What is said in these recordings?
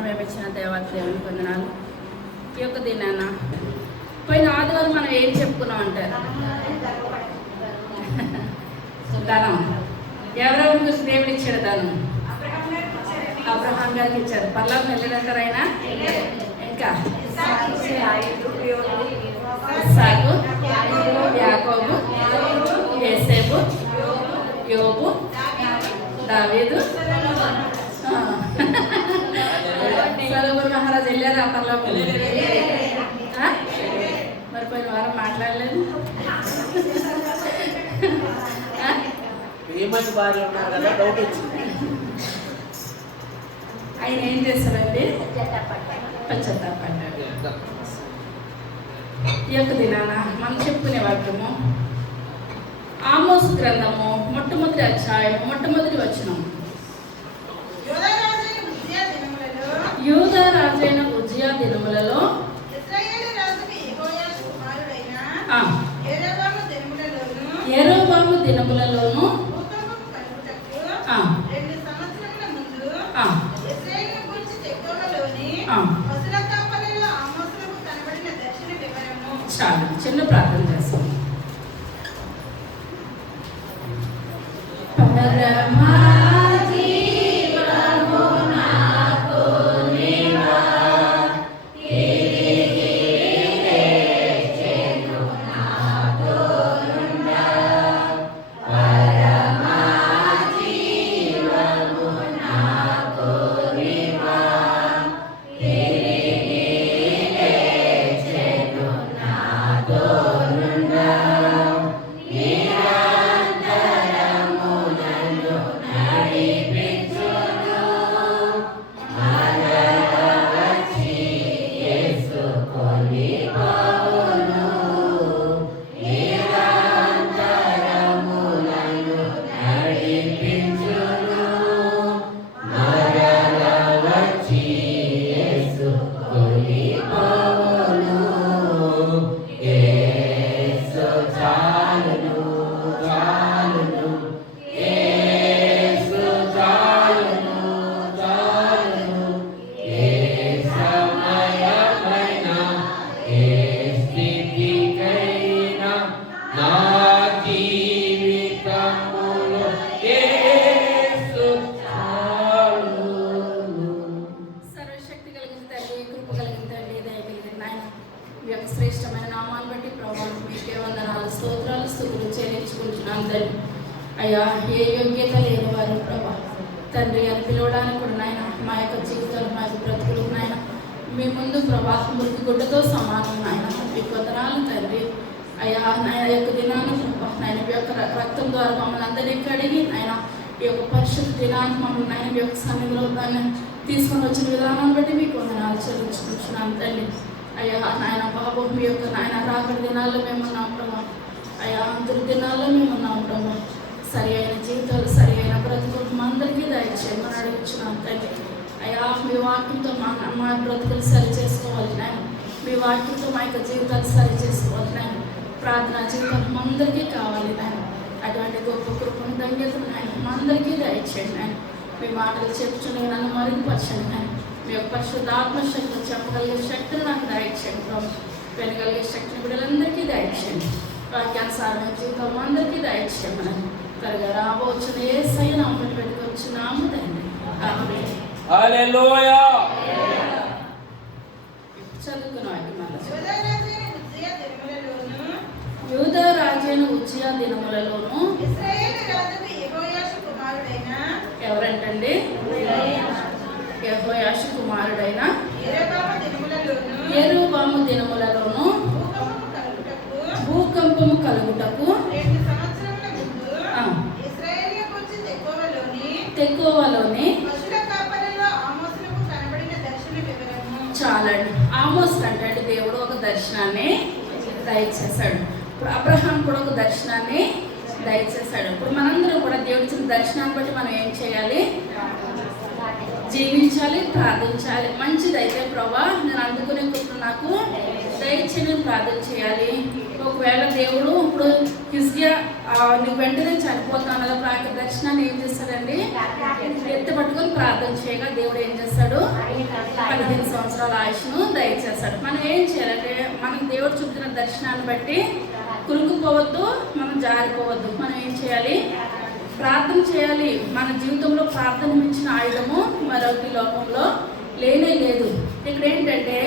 సమయం ఇచ్చిన దేవునికి వందనాలు. ఈ యొక్క దినాన పోయిన ఆదివారం మనం ఏం చెప్పుకున్నాం అంటారు? ధనం. ఎవరెవరి గురించి దేవుడు ఇచ్చాడు ధనం? అబ్రహాం గారికి ఇచ్చారు. పర్లోకం వెళ్ళినారు ఆయన. ఇంకా ఇస్సాకు, యాకోబు, యోసేపు, యోబు, దావీదు, సొలొమోను మహారాజు వెళ్ళారా పర్లోకం? మరి పోయిన వారం మాట్లాడలేదు. ఆయన ఏం చేస్తాడండి? పశ్చాత్తాపడ్డాడు. ఈ యొక్క దినాన మనం చెప్పుకునే వాక్యము ఆమోసు గ్రంథము మొట్టమొదటి అధ్యాయము మొట్టమొదటి వచనం. యూదా రాజైన ఉజ్జియా దినములలో యెరొబాము దినములలోను చాలా చిన్న ప్రార్థన చేస్తాం. శ్రేష్టమైన నామాన్ని బట్టి ప్రభావం మీకే వందనాలు, స్తోత్రాలు, స్తుతులు చెల్లించుకుంటున్నాం తండ్రి. అయ్యా, ఏ యోగ్యత లేని వారు ప్రభా తండ్రి అని పిలవడానికి కూడా నాయన మా యొక్క జీవితాలు, మా యొక్క బ్రతుకులు నాయన మీ ముందు ప్రభా మృతి గుడ్డతో సమానం నాయన. మీకు వందనాలు తండ్రి. అయ్యా, నాయన యొక్క దినాన్ని ప్రభా నాయన మీ యొక్క రక్తం ద్వారా మమ్మల్ని అందరినీ కడిగి నాయన ఈ యొక్క పరిశుద్ధ దినాన్ని మమ్మల్ని నాయన మీ యొక్క సమయంలో దాన్ని తీసుకొని వచ్చిన విధానాన్ని బట్టి మీకు వందనాలు చెల్లించుకుంటున్నాను తండ్రి. అయ్యా నాయన బాబు మీ యొక్క నాయన రాకడి దినాల్లో మేము ఉన్నాం ప్రభా. అయ్యా దుర్దినాల్లో మేము ఉన్నాం ప్రభా. సరి అయిన జీవితాలు, సరి అయిన బ్రతుకులు మా అందరికీ దయచేయమని అడుగుతున్నాం తండ్రి. అయ్యా మీ వాక్యంతో మా బ్రతుకులు సరి చేసుకోవాలి నాయన. మీ వాక్యంతో మా యొక్క జీవితాలు సరి చేసుకోవాలి నాయన. ప్రార్థనా జీవితం మా అందరికీ కావాలి నాయన. అటువంటి గొప్ప కృపను ధన్యతను నాయన మా అందరికీ దయచేయండి నాయన. మీ మాటలు చెప్పుచుండగా నన్ను మరుగుపరచండి నాయన. మీ యొక్క పరిశుద్ధ ఆత్మశక్తిని చెప్పగలిగే శక్తిని నాకు దయచేయండి ప్రభు. వినగలిగే శక్తిని బిడ్డలందరికీ దయచేయండి. వాక్యానుసారమైన జీవితం అందరికీ దయచేయమని త్వరగా రాబోచ్చిన యేసయ్య నామమున పెట్టుకొచ్చున్నాము తండ్రి. ఆమేన్. హల్లెలూయా. చదువుకున్నాం. యూదా రాజైన ఉజ్జియా దినములలోను ఎవరంటండి? యెహోయాషు కుమారుడైన యెరొబాము దినములలోను భూకంపము కలుగుటకు తెకోవలోని చాలండి. ఆమోస్ అంటే దేవుడు ఒక దర్శనాన్ని దయచేశాడు. ఇప్పుడు అబ్రహాం కూడా ఒక దర్శనాన్ని దయచేశాడు. ఇప్పుడు మనందరం కూడా దేవుడి ఇచ్చిన దర్శనాన్ని బట్టి మనం ఏం చేయాలి? జీవించాలి, ప్రార్థించాలి. మంచిదైతే ప్రభా నేను అందుకునే కృప నాకు స్వేచ్ఛ ప్రార్థన చేయాలి. ఒకవేళ దేవుడు ఇప్పుడు హిజ్కియా నీకు వెంటనే చనిపోతాను అన్నప్పుడు ఆ యొక్క దర్శనాన్ని ఏం చేస్తాడండి, ఎత్తి పట్టుకొని ప్రార్థన చేయగా దేవుడు ఏం చేస్తాడు, 15 సంవత్సరాల ఆయుష్ను దయచేస్తాడు. మనం ఏం చేయాలంటే మనం దేవుడు చూపుతున్న దర్శనాన్ని బట్టి కురుకుపోవద్దు, మనం జారిపోవద్దు. మనం ఏం చేయాలి, ప్రార్థన చేయాలి. మన జీవితంలో ప్రార్థన మించిన ఆయుధము మరొకటి లోకంలో లేనే లేదు. ఇక్కడ ఏంటంటే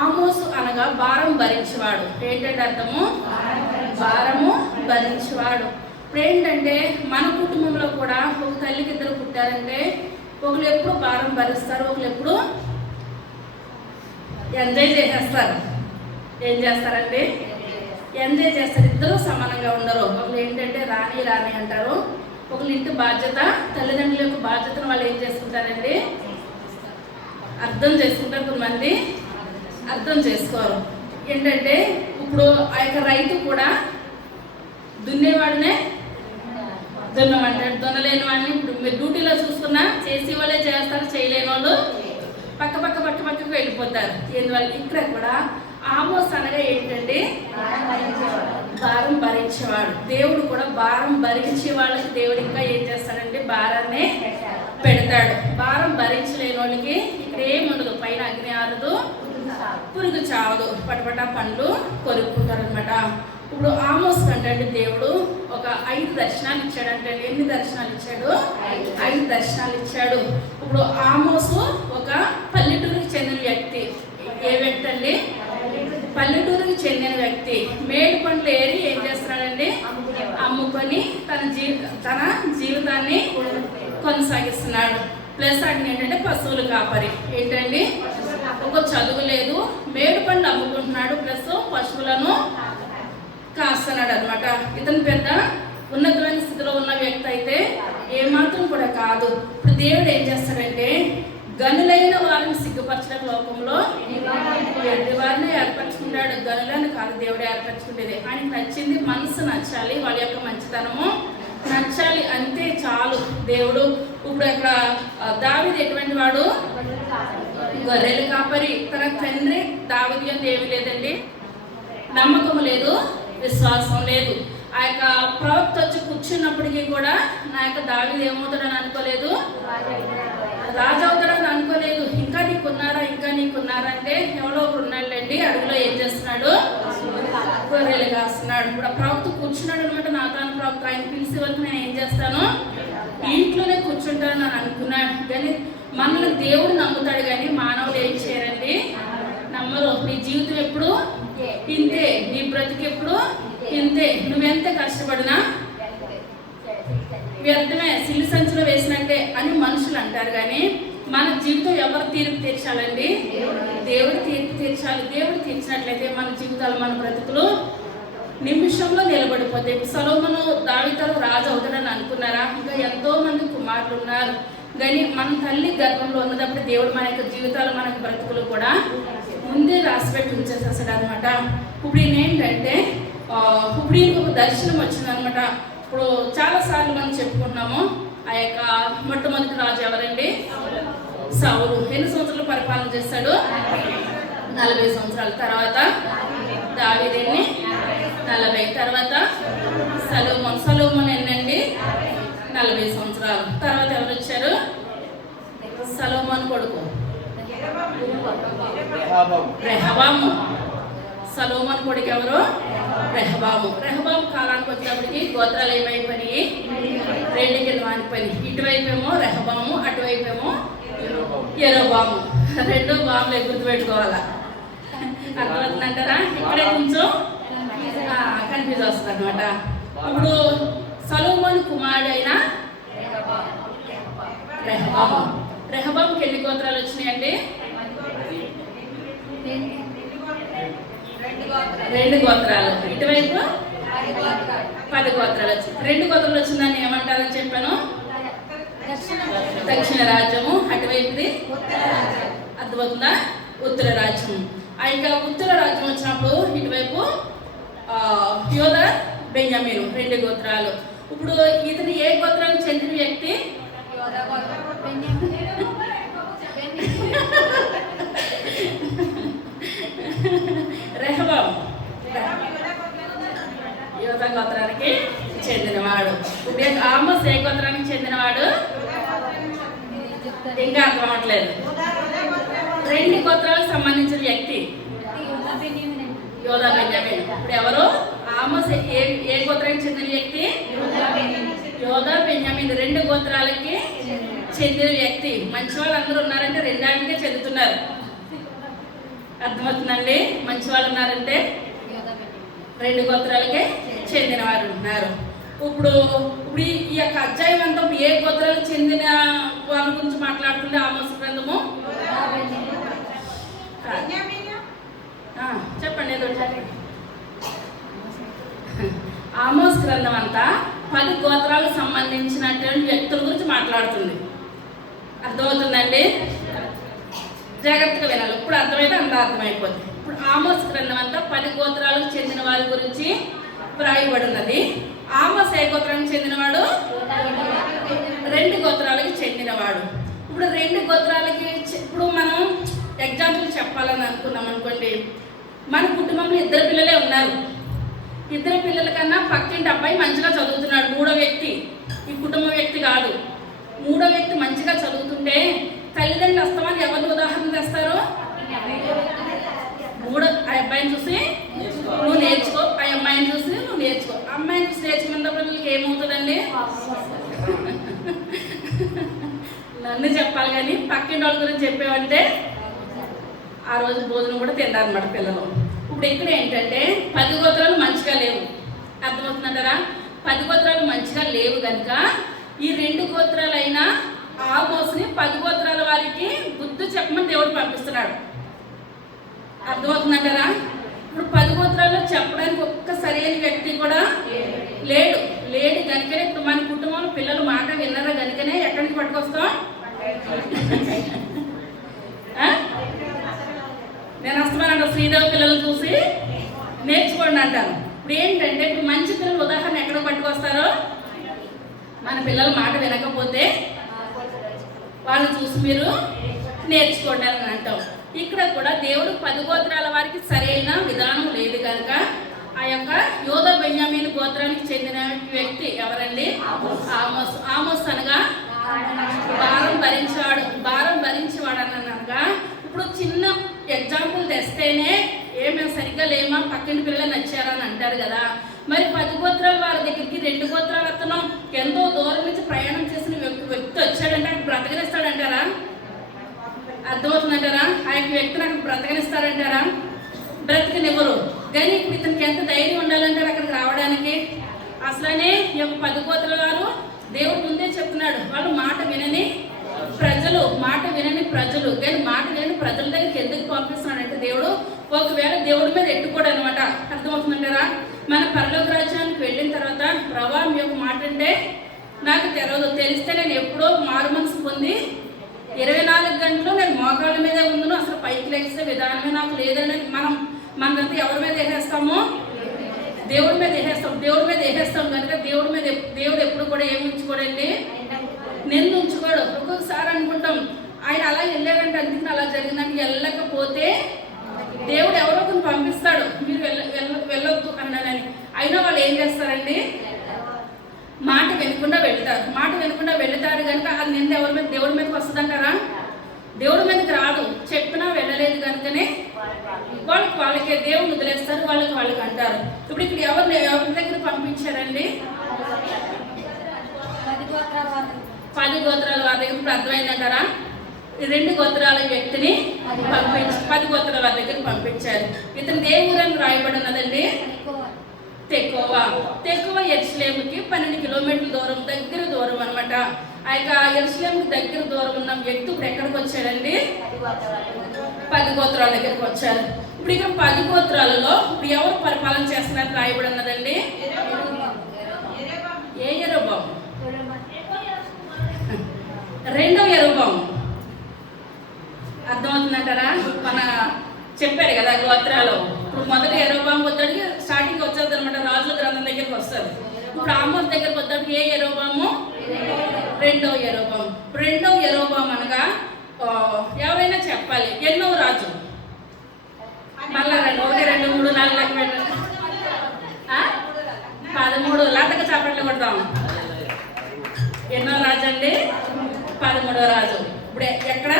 ఆమోసు అనగా భారం భరించేవాడు. ఏంటంటే అర్థము, భారము భరించేవాడు. ఇప్పుడు ఏంటంటే మన కుటుంబంలో కూడా ఒక తల్లికి ఇద్దరు పుట్టారంటే ఒకరు ఎప్పుడు భారం భరిస్తారు, ఒకరు ఎప్పుడు ఎంజాయ్ చేసేస్తారు. ఏం చేస్తారండి, ఎంజాయ్ చేస్తారు. ఇద్దరు సమానంగా ఉండరు. ఒకరు ఏంటంటే రాని రాని అంటారు, ఒకరు ఇంటి బాధ్యత, తల్లిదండ్రుల యొక్క బాధ్యతను వాళ్ళు ఏం చేసుకుంటారండి, అర్థం చేసుకుంటారు. కొంతమంది అర్థం చేసుకోరు. ఏంటంటే ఇప్పుడు ఆ యొక్క రైతు కూడా దున్నేవాడినే దున్నమంటాడు, దున్నలేని వాడిని ఇప్పుడు మీరు డ్యూటీలో చూసుకున్నా చేసే వాళ్ళే చేస్తారు, చేయలేని వాళ్ళు పక్కకు వెళ్ళిపోతారు. ఎందువల్ల ఇక్కడ కూడా ఆమోస్ అనగా ఏంటంటే భారం భరించేవాడు. దేవుడు కూడా భారం భరించే వాళ్ళకి దేవుడు ఇంకా ఏం చేస్తాడంటే భారాన్ని పెడతాడు. భారం భరించలేని వాళ్ళకి ఇక్కడ ఏముండదు, పైన అగ్ని ఆరదు, పురుగు చావదు, పటపట పండ్లు కొరుక్కుంటారు అనమాట. ఇప్పుడు ఆమోస్ అంటే దేవుడు ఒక 5 దర్శనాలు ఇచ్చాడంటే, ఎన్ని దర్శనాలు ఇచ్చాడు, 5 దర్శనాలు ఇచ్చాడు. ఇప్పుడు ఆమోసు ఒక పల్లెటూరుకి చెందిన వ్యక్తి. ఏ వ్యక్తి అండి, పల్లెటూరుకి చెందిన వ్యక్తి. మేలు పండ్లు ఏరి ఏం చేస్తున్నాడండి, అమ్ముకొని తన జీవితాన్ని కొనసాగిస్తున్నాడు. ప్లస్ అక్కడ ఏంటంటే పశువులు కాపరి. ఏంటండి, ఒక చదువు లేదు, మేడు పండ్లు అమ్ముకుంటున్నాడు, ప్లస్ పశువులను కాస్తున్నాడు అనమాట. ఇతను పెద్ద ఉన్నతమైన స్థితిలో ఉన్న వ్యక్తి అయితే ఏమాత్రం కూడా కాదు. ఇప్పుడు దేవుడు ఏం చేస్తాడంటే గనులైన వారిని సిగ్గుపరచడం లోకంలో ఎన్ని వారిని ఏర్పరచుకుంటాడు. గనులను కాదు దేవుడు ఏర్పరచుకుంటేది. ఆయనకు నచ్చింది, మనసు నచ్చాలి, వాళ్ళ యొక్క మంచితనము నచ్చాలి, అంతే చాలు. దేవుడు ఇప్పుడు అక్కడ దావీదు ఎటువంటి వాడు, గొర్రెలు కాపరి. తన తండ్రి దావీదు యందు ఏమీ లేదండి, నమ్మకం లేదు, విశ్వాసం లేదు. ఆ యొక్క ప్రవక్త వచ్చి కూర్చున్నప్పటికీ కూడా నా యొక్క దావీదు ఏమవుతాడని అనుకోలేదు, రాజు అవుతాడని అనుకోలేదు. ఇంకా నీకున్నారా అంటే ఎవరో ఒకరు ఉన్నాళ్ళండి, అడుగులో ఏం చేస్తున్నాడు, గొర్రెలు కాస్తున్నాడు. ఇప్పుడు ఆ ప్రవక్త కూర్చున్నాడు అనమాట, నాతాను ప్రవక్త. ఆయన పిలిచే వరకు నేను ఏం చేస్తాను, ఇంట్లోనే కూర్చుంటాను అని అనుకున్నాడు. కానీ మనల్ని దేవుడు నమ్ముతాడు, కానీ మానవులు ఏం చేయరండి, నమ్మరు. నీ జీవితం ఎప్పుడు ఇంతే, నీ బ్రతికి ఎప్పుడు ఇంతే. నువ్వెంత కష్టపడినా వ్యర్థమే, సిల్లి సంచిలో వేసినట్టే అని మనుషులు అంటారు. కానీ మన జీవితం ఎవరు తీర్పు తీర్చాలండి, దేవుడు తీర్పు తీర్చాలి. దేవుడు తీర్చినట్లయితే మన జీవితాలు, మన బ్రతుకులు నిమిషంలో నిలబడిపోతాయి. సొలొమోను దావీదుతో రాజు అవుతాడని అనుకున్నారా? ఇంకా ఎంతో మంది కుమారులు ఉన్నారు. కానీ మన తల్లి గర్భంలో ఉన్నప్పుడు దేవుడు మన యొక్క జీవితాలు, మన బ్రతుకులు కూడా ముందే రాసిపెట్టి ఉంచేసేస్తాడు అనమాట. ఇప్పుడు ఏంటంటే ఇప్పుడు ఒక దర్శనం వచ్చిందనమాట. ఇప్పుడు చాలాసార్లు మనం చెప్పుకున్నాము. ఆ యొక్క మొట్టమొదటి రాజు ఎవరండి, సౌలు. ఎన్ని సంవత్సరాలు పరిపాలన చేస్తాడు, 40 సంవత్సరాల. తర్వాత దావీదు ఎన్ని, 40. తర్వాత సొలొమోను ఎన్నండి, 40 సంవత్సరాలు. తర్వాత ఎవరు వచ్చారు, సొలొమోను కొడుకు రెహబాము. సొలొమోను కొడుకు ఎవరు, రెహబాము. రెహబాము కాలానికి వచ్చేటప్పటికి గోత్రాలు ఏమైపోయినాయి, 2 కింద వానిపోయినాయి. ఇటువైపేమో రెహబాము, అటువైపేమో యెరోబాము. 2 బాములు గుర్తుపెట్టుకోవాలా, అర్థమవుతుందంటారా? ఇక్కడే కొంచెం కన్ఫ్యూజ్ వస్తుంది అనమాట. ఇప్పుడు సొలొమోను కుమారుడైన రెహబాము. రెహబాముకి ఎన్ని గోత్రాలు వచ్చినాయండి, 2 గోత్రాలు. ఇటువైపు 10 గోత్రాలు వచ్చింది. 2 గోత్రాలు వచ్చిందని ఏమంటారని చెప్పాను, దక్షిణ రాజ్యము. అటువైపుది అర్థమవుతుందా, ఉత్తర రాజ్యం. ఆ యొక్క ఉత్తర రాజ్యం వచ్చినప్పుడు ఇటువైపు యోదా, బెన్యామీను 2 గోత్రాలు. ఇప్పుడు ఇతను ఏ గోత్రానికి చెందిన వ్యక్తి, యోధ గోత్రానికి చెందినవాడు. ఇప్పుడు ఆమోస్ ఏ గోత్రానికి చెందినవాడు? ఇంకా అర్థం అవ్వట్లేదు. 2 గోత్రాలకు సంబంధించిన వ్యక్తి యోధా బెన్యామీన్. ఇప్పుడు ఎవరు? ఆమోస్ ఏ గోత్రానికి చెందిన వ్యక్తి? యోధా బెన్యామీన్ 2 గోత్రాలకి చెందిన వ్యక్తి. మంచి వాళ్ళు అందరూ ఉన్నారంటే 2 చెందుతున్నారు. అర్థమవుతుందండి? మంచి వాళ్ళు ఉన్నారంటే 2 గోత్రాలకే చెందిన వారు ఉన్నారు. ఇప్పుడు ఈ యొక్క అధ్యాయం అంతా ఏ గోత్రాలకు చెందిన వాళ్ళ గురించి మాట్లాడుతుంది ఆమోస్ గ్రంథము? చెప్పండి ఏదో. ఆమోస్ గ్రంథం అంతా 10 గోత్రాలకు సంబంధించినటువంటి వ్యక్తుల గురించి మాట్లాడుతుంది. అర్థమవుతుందండి? జాగ్రత్తగా వినాలి. ఇప్పుడు అర్థమైతే అంత అర్థమైపోతుంది. ఇప్పుడు ఆమోస్ గ్రంథం అంతా 10 గోత్రాలకు చెందిన వారి గురించి వ్రాయబడి ఉన్నది. ఆమోస్ ఏ గోత్రానికి చెందినవాడు? 2 గోత్రాలకి చెందినవాడు. ఇప్పుడు 2 గోత్రాలకి ఇప్పుడు మనం ఎగ్జాంపుల్ చెప్పాలని అనుకున్నాం అనుకోండి. మన కుటుంబంలో 2 పిల్లలే ఉన్నారు. 2 పిల్లల కన్నా పక్కింటి అబ్బాయి మంచిగా చదువుతున్నాడు. 3వ వ్యక్తి, ఈ కుటుంబ వ్యక్తి కాదు, 3వ వ్యక్తి మంచిగా చదువుతుంటే తల్లిదండ్రులు వస్తామని ఎవరిని ఉదాహరణ తెస్తారు? ఆ అబ్బాయిని చూసి నువ్వు నేర్చుకో, ఆ అమ్మాయిని చూసి నువ్వు నేర్చుకో. అమ్మాయిని చూసి నేర్చుకున్న పిల్లలకి ఏమవుతుందండి? నన్ను చెప్పాలి కానీ పక్కింటి వాళ్ళ గురించి చెప్పేవంటే ఆ రోజు భోజనం కూడా తింటారన్నమాట పిల్లలు. ఇప్పుడు ఇక్కడ ఏంటంటే 10 గోత్రాలు మంచిగా లేవు. అర్థమవుతుందంటారా? 10 గోత్రాలు మంచిగా లేవు కనుక ఈ 2 గోత్రాలైనా ఆమోస్ని 10 గోత్రాల వారికి బుద్ధి చెప్పమని దేవుడు పంపిస్తున్నాడు. అర్థమవుతుందంటారా? ఇప్పుడు 10 గోత్రాల్లో చెప్పడానికి ఒక్క సరైన వ్యక్తి కూడా లేడు కనుకనే ఇప్పుడు మన కుటుంబంలో పిల్లలు మాట విన్నారా కనుకనే ఎక్కడికి పట్టుకొస్తాం? నేను వస్తున్నానంట శ్రీదేవి పిల్లలు చూసి నేర్చుకోండి అంటాను. ఇప్పుడు ఏంటంటే ఇప్పుడు మంచి పిల్లలు ఉదాహరణ ఎక్కడ పట్టుకొస్తారో, మన పిల్లలు మాట వినకపోతే వాళ్ళు చూసి మీరు నేర్చుకోండి అని అంటాం. ఇక్కడ కూడా దేవుడు 10 గోత్రాల వారికి సరైన విధానం లేదు కనుక ఆ యొక్క యోధా బెన్యామీన్ గోత్రానికి చెందిన వ్యక్తి ఎవరండి? ఆమోస్. ఆమోస్ అనగా భారం భరించేవాడు అనగా ఇప్పుడు చిన్న ఎగ్జాంపుల్ తెస్తేనే మేము సరిగ్గా లేమా, పక్కన పిల్లలు నచ్చారా అని అంటారు కదా. మరి 10 గోత్రాల వారి దగ్గరికి 2 గోత్రాల అతను ఎంతో దూరం నుంచి ప్రయాణం చేసిన వ్యక్తి వచ్చాడంటే అక్కడ బ్రతకనిస్తాడంటారా? అర్థమవుతుందంటారా? ఆ యొక్క వ్యక్తిని అక్కడ బ్రతకనిస్తారంటారా? బ్రతకనివ్వరు. కానీ ఇప్పుడు ఇతనికి ఎంత ధైర్యం ఉండాలంటారు అక్కడికి రావడానికి? అసలనే ఈ యొక్క 10 గోత్రాల వారు దేవుడు ముందే చెప్తున్నాడు, వాళ్ళు మాట వినని ప్రజలు కానీ మాట వినని ప్రజల దగ్గరికి ఎందుకు పంపిస్తున్నాడంటే దేవుడు ఒకవేళ దేవుడి మీద ఎట్టుకోడు అనమాట. అర్థమవుతుందంటారా? మన పరలోక రాజ్యానికి వెళ్ళిన తర్వాత ప్రభా మీ యొక్క మాట అంటే నాకు తెలిస్తే నేను ఎప్పుడో మారు మనసు పొంది 24 గంటలు నేను మోకాళ్ళ మీదే ఉందును, అసలు పైకి లేస్తే విధానమే నాకు లేదని మనంతా ఎవరి మీద వేసేస్తామో? దేవుడి మీద వేసేస్తాం కనుక దేవుడు ఎప్పుడు కూడా ఏమి ఉంచుకోడండి? నిన్ను ఉంచుకోడు. ఒక్కొక్కసారి అనుకుంటాం ఆయన అలా వెళ్ళారంటే అందుకని అలా జరిగిందంటే వెళ్ళకపోతే దేవుడు ఎవరో కొన్ని పంపిస్తాడు మీరు వెళ్ళొద్దు అన్నాడని. అయినా వాళ్ళు ఏం చేస్తారండి? మాట వినకుండా వెళ్తారు కనుక అది నింద ఎవరి మీద? దేవుడి మీదకి వస్తుందంటారా? దేవుడి మీదకి రాదు. చెప్పినా వెళ్ళలేదు కనుకనే వాళ్ళకే దేవుడు వదిలేస్తారు, వాళ్ళకి అంటారు. ఇప్పుడు ఇక్కడ ఎవరి దగ్గర పంపించారండి? 10 గోత్రాల వారి దగ్గర. ఇప్పుడు అర్థమైందంటారా? 2 గోత్రాల వ్యక్తిని 10 గోత్రాల వారి దగ్గర పంపించారు. ఇతను దేవురని రాయబడి ఉన్నదండి తెకోవ యెరూషలేముకి 12 కిలోమీటర్ల దగ్గర దూరం అనమాట. ఆ యొక్క యెరూషలేముకి దగ్గర దూరం ఉన్న వ్యక్తి ఇప్పుడు ఎక్కడికి వచ్చాడండి? 10 గోత్రాల దగ్గరికి వచ్చారు. ఇప్పుడు ఇక్కడ 10 గోత్రాలలో ఇప్పుడు ఎవరు పరిపాలన చేస్తున్నారు రాయబడి ఉన్నదండి? ఏ యెరోబాము? 2వ యెరోబాము. అర్థమవుతుందంటారా? మన చెప్పారు కదా గోత్రాలు. ఇప్పుడు మొదటి యెరోబాము వచ్చాడికి స్టార్టింగ్ వచ్చేది అనమాట, రాజుల గ్రంథం దగ్గరికి వస్తుంది. ఇప్పుడు ఆమోస్ దగ్గరికి వచ్చాడికి ఏ యెరోబాము? 2వ యెరోబాము. 2వ యెరోబాము అనగా ఎవరైనా చెప్పాలి ఎన్నో రాజు? మళ్ళా 1, 2, 3, 4 లెక్క పెట్టండి. అండి? 13వ రాజు. ఇప్పుడు ఎక్కడ?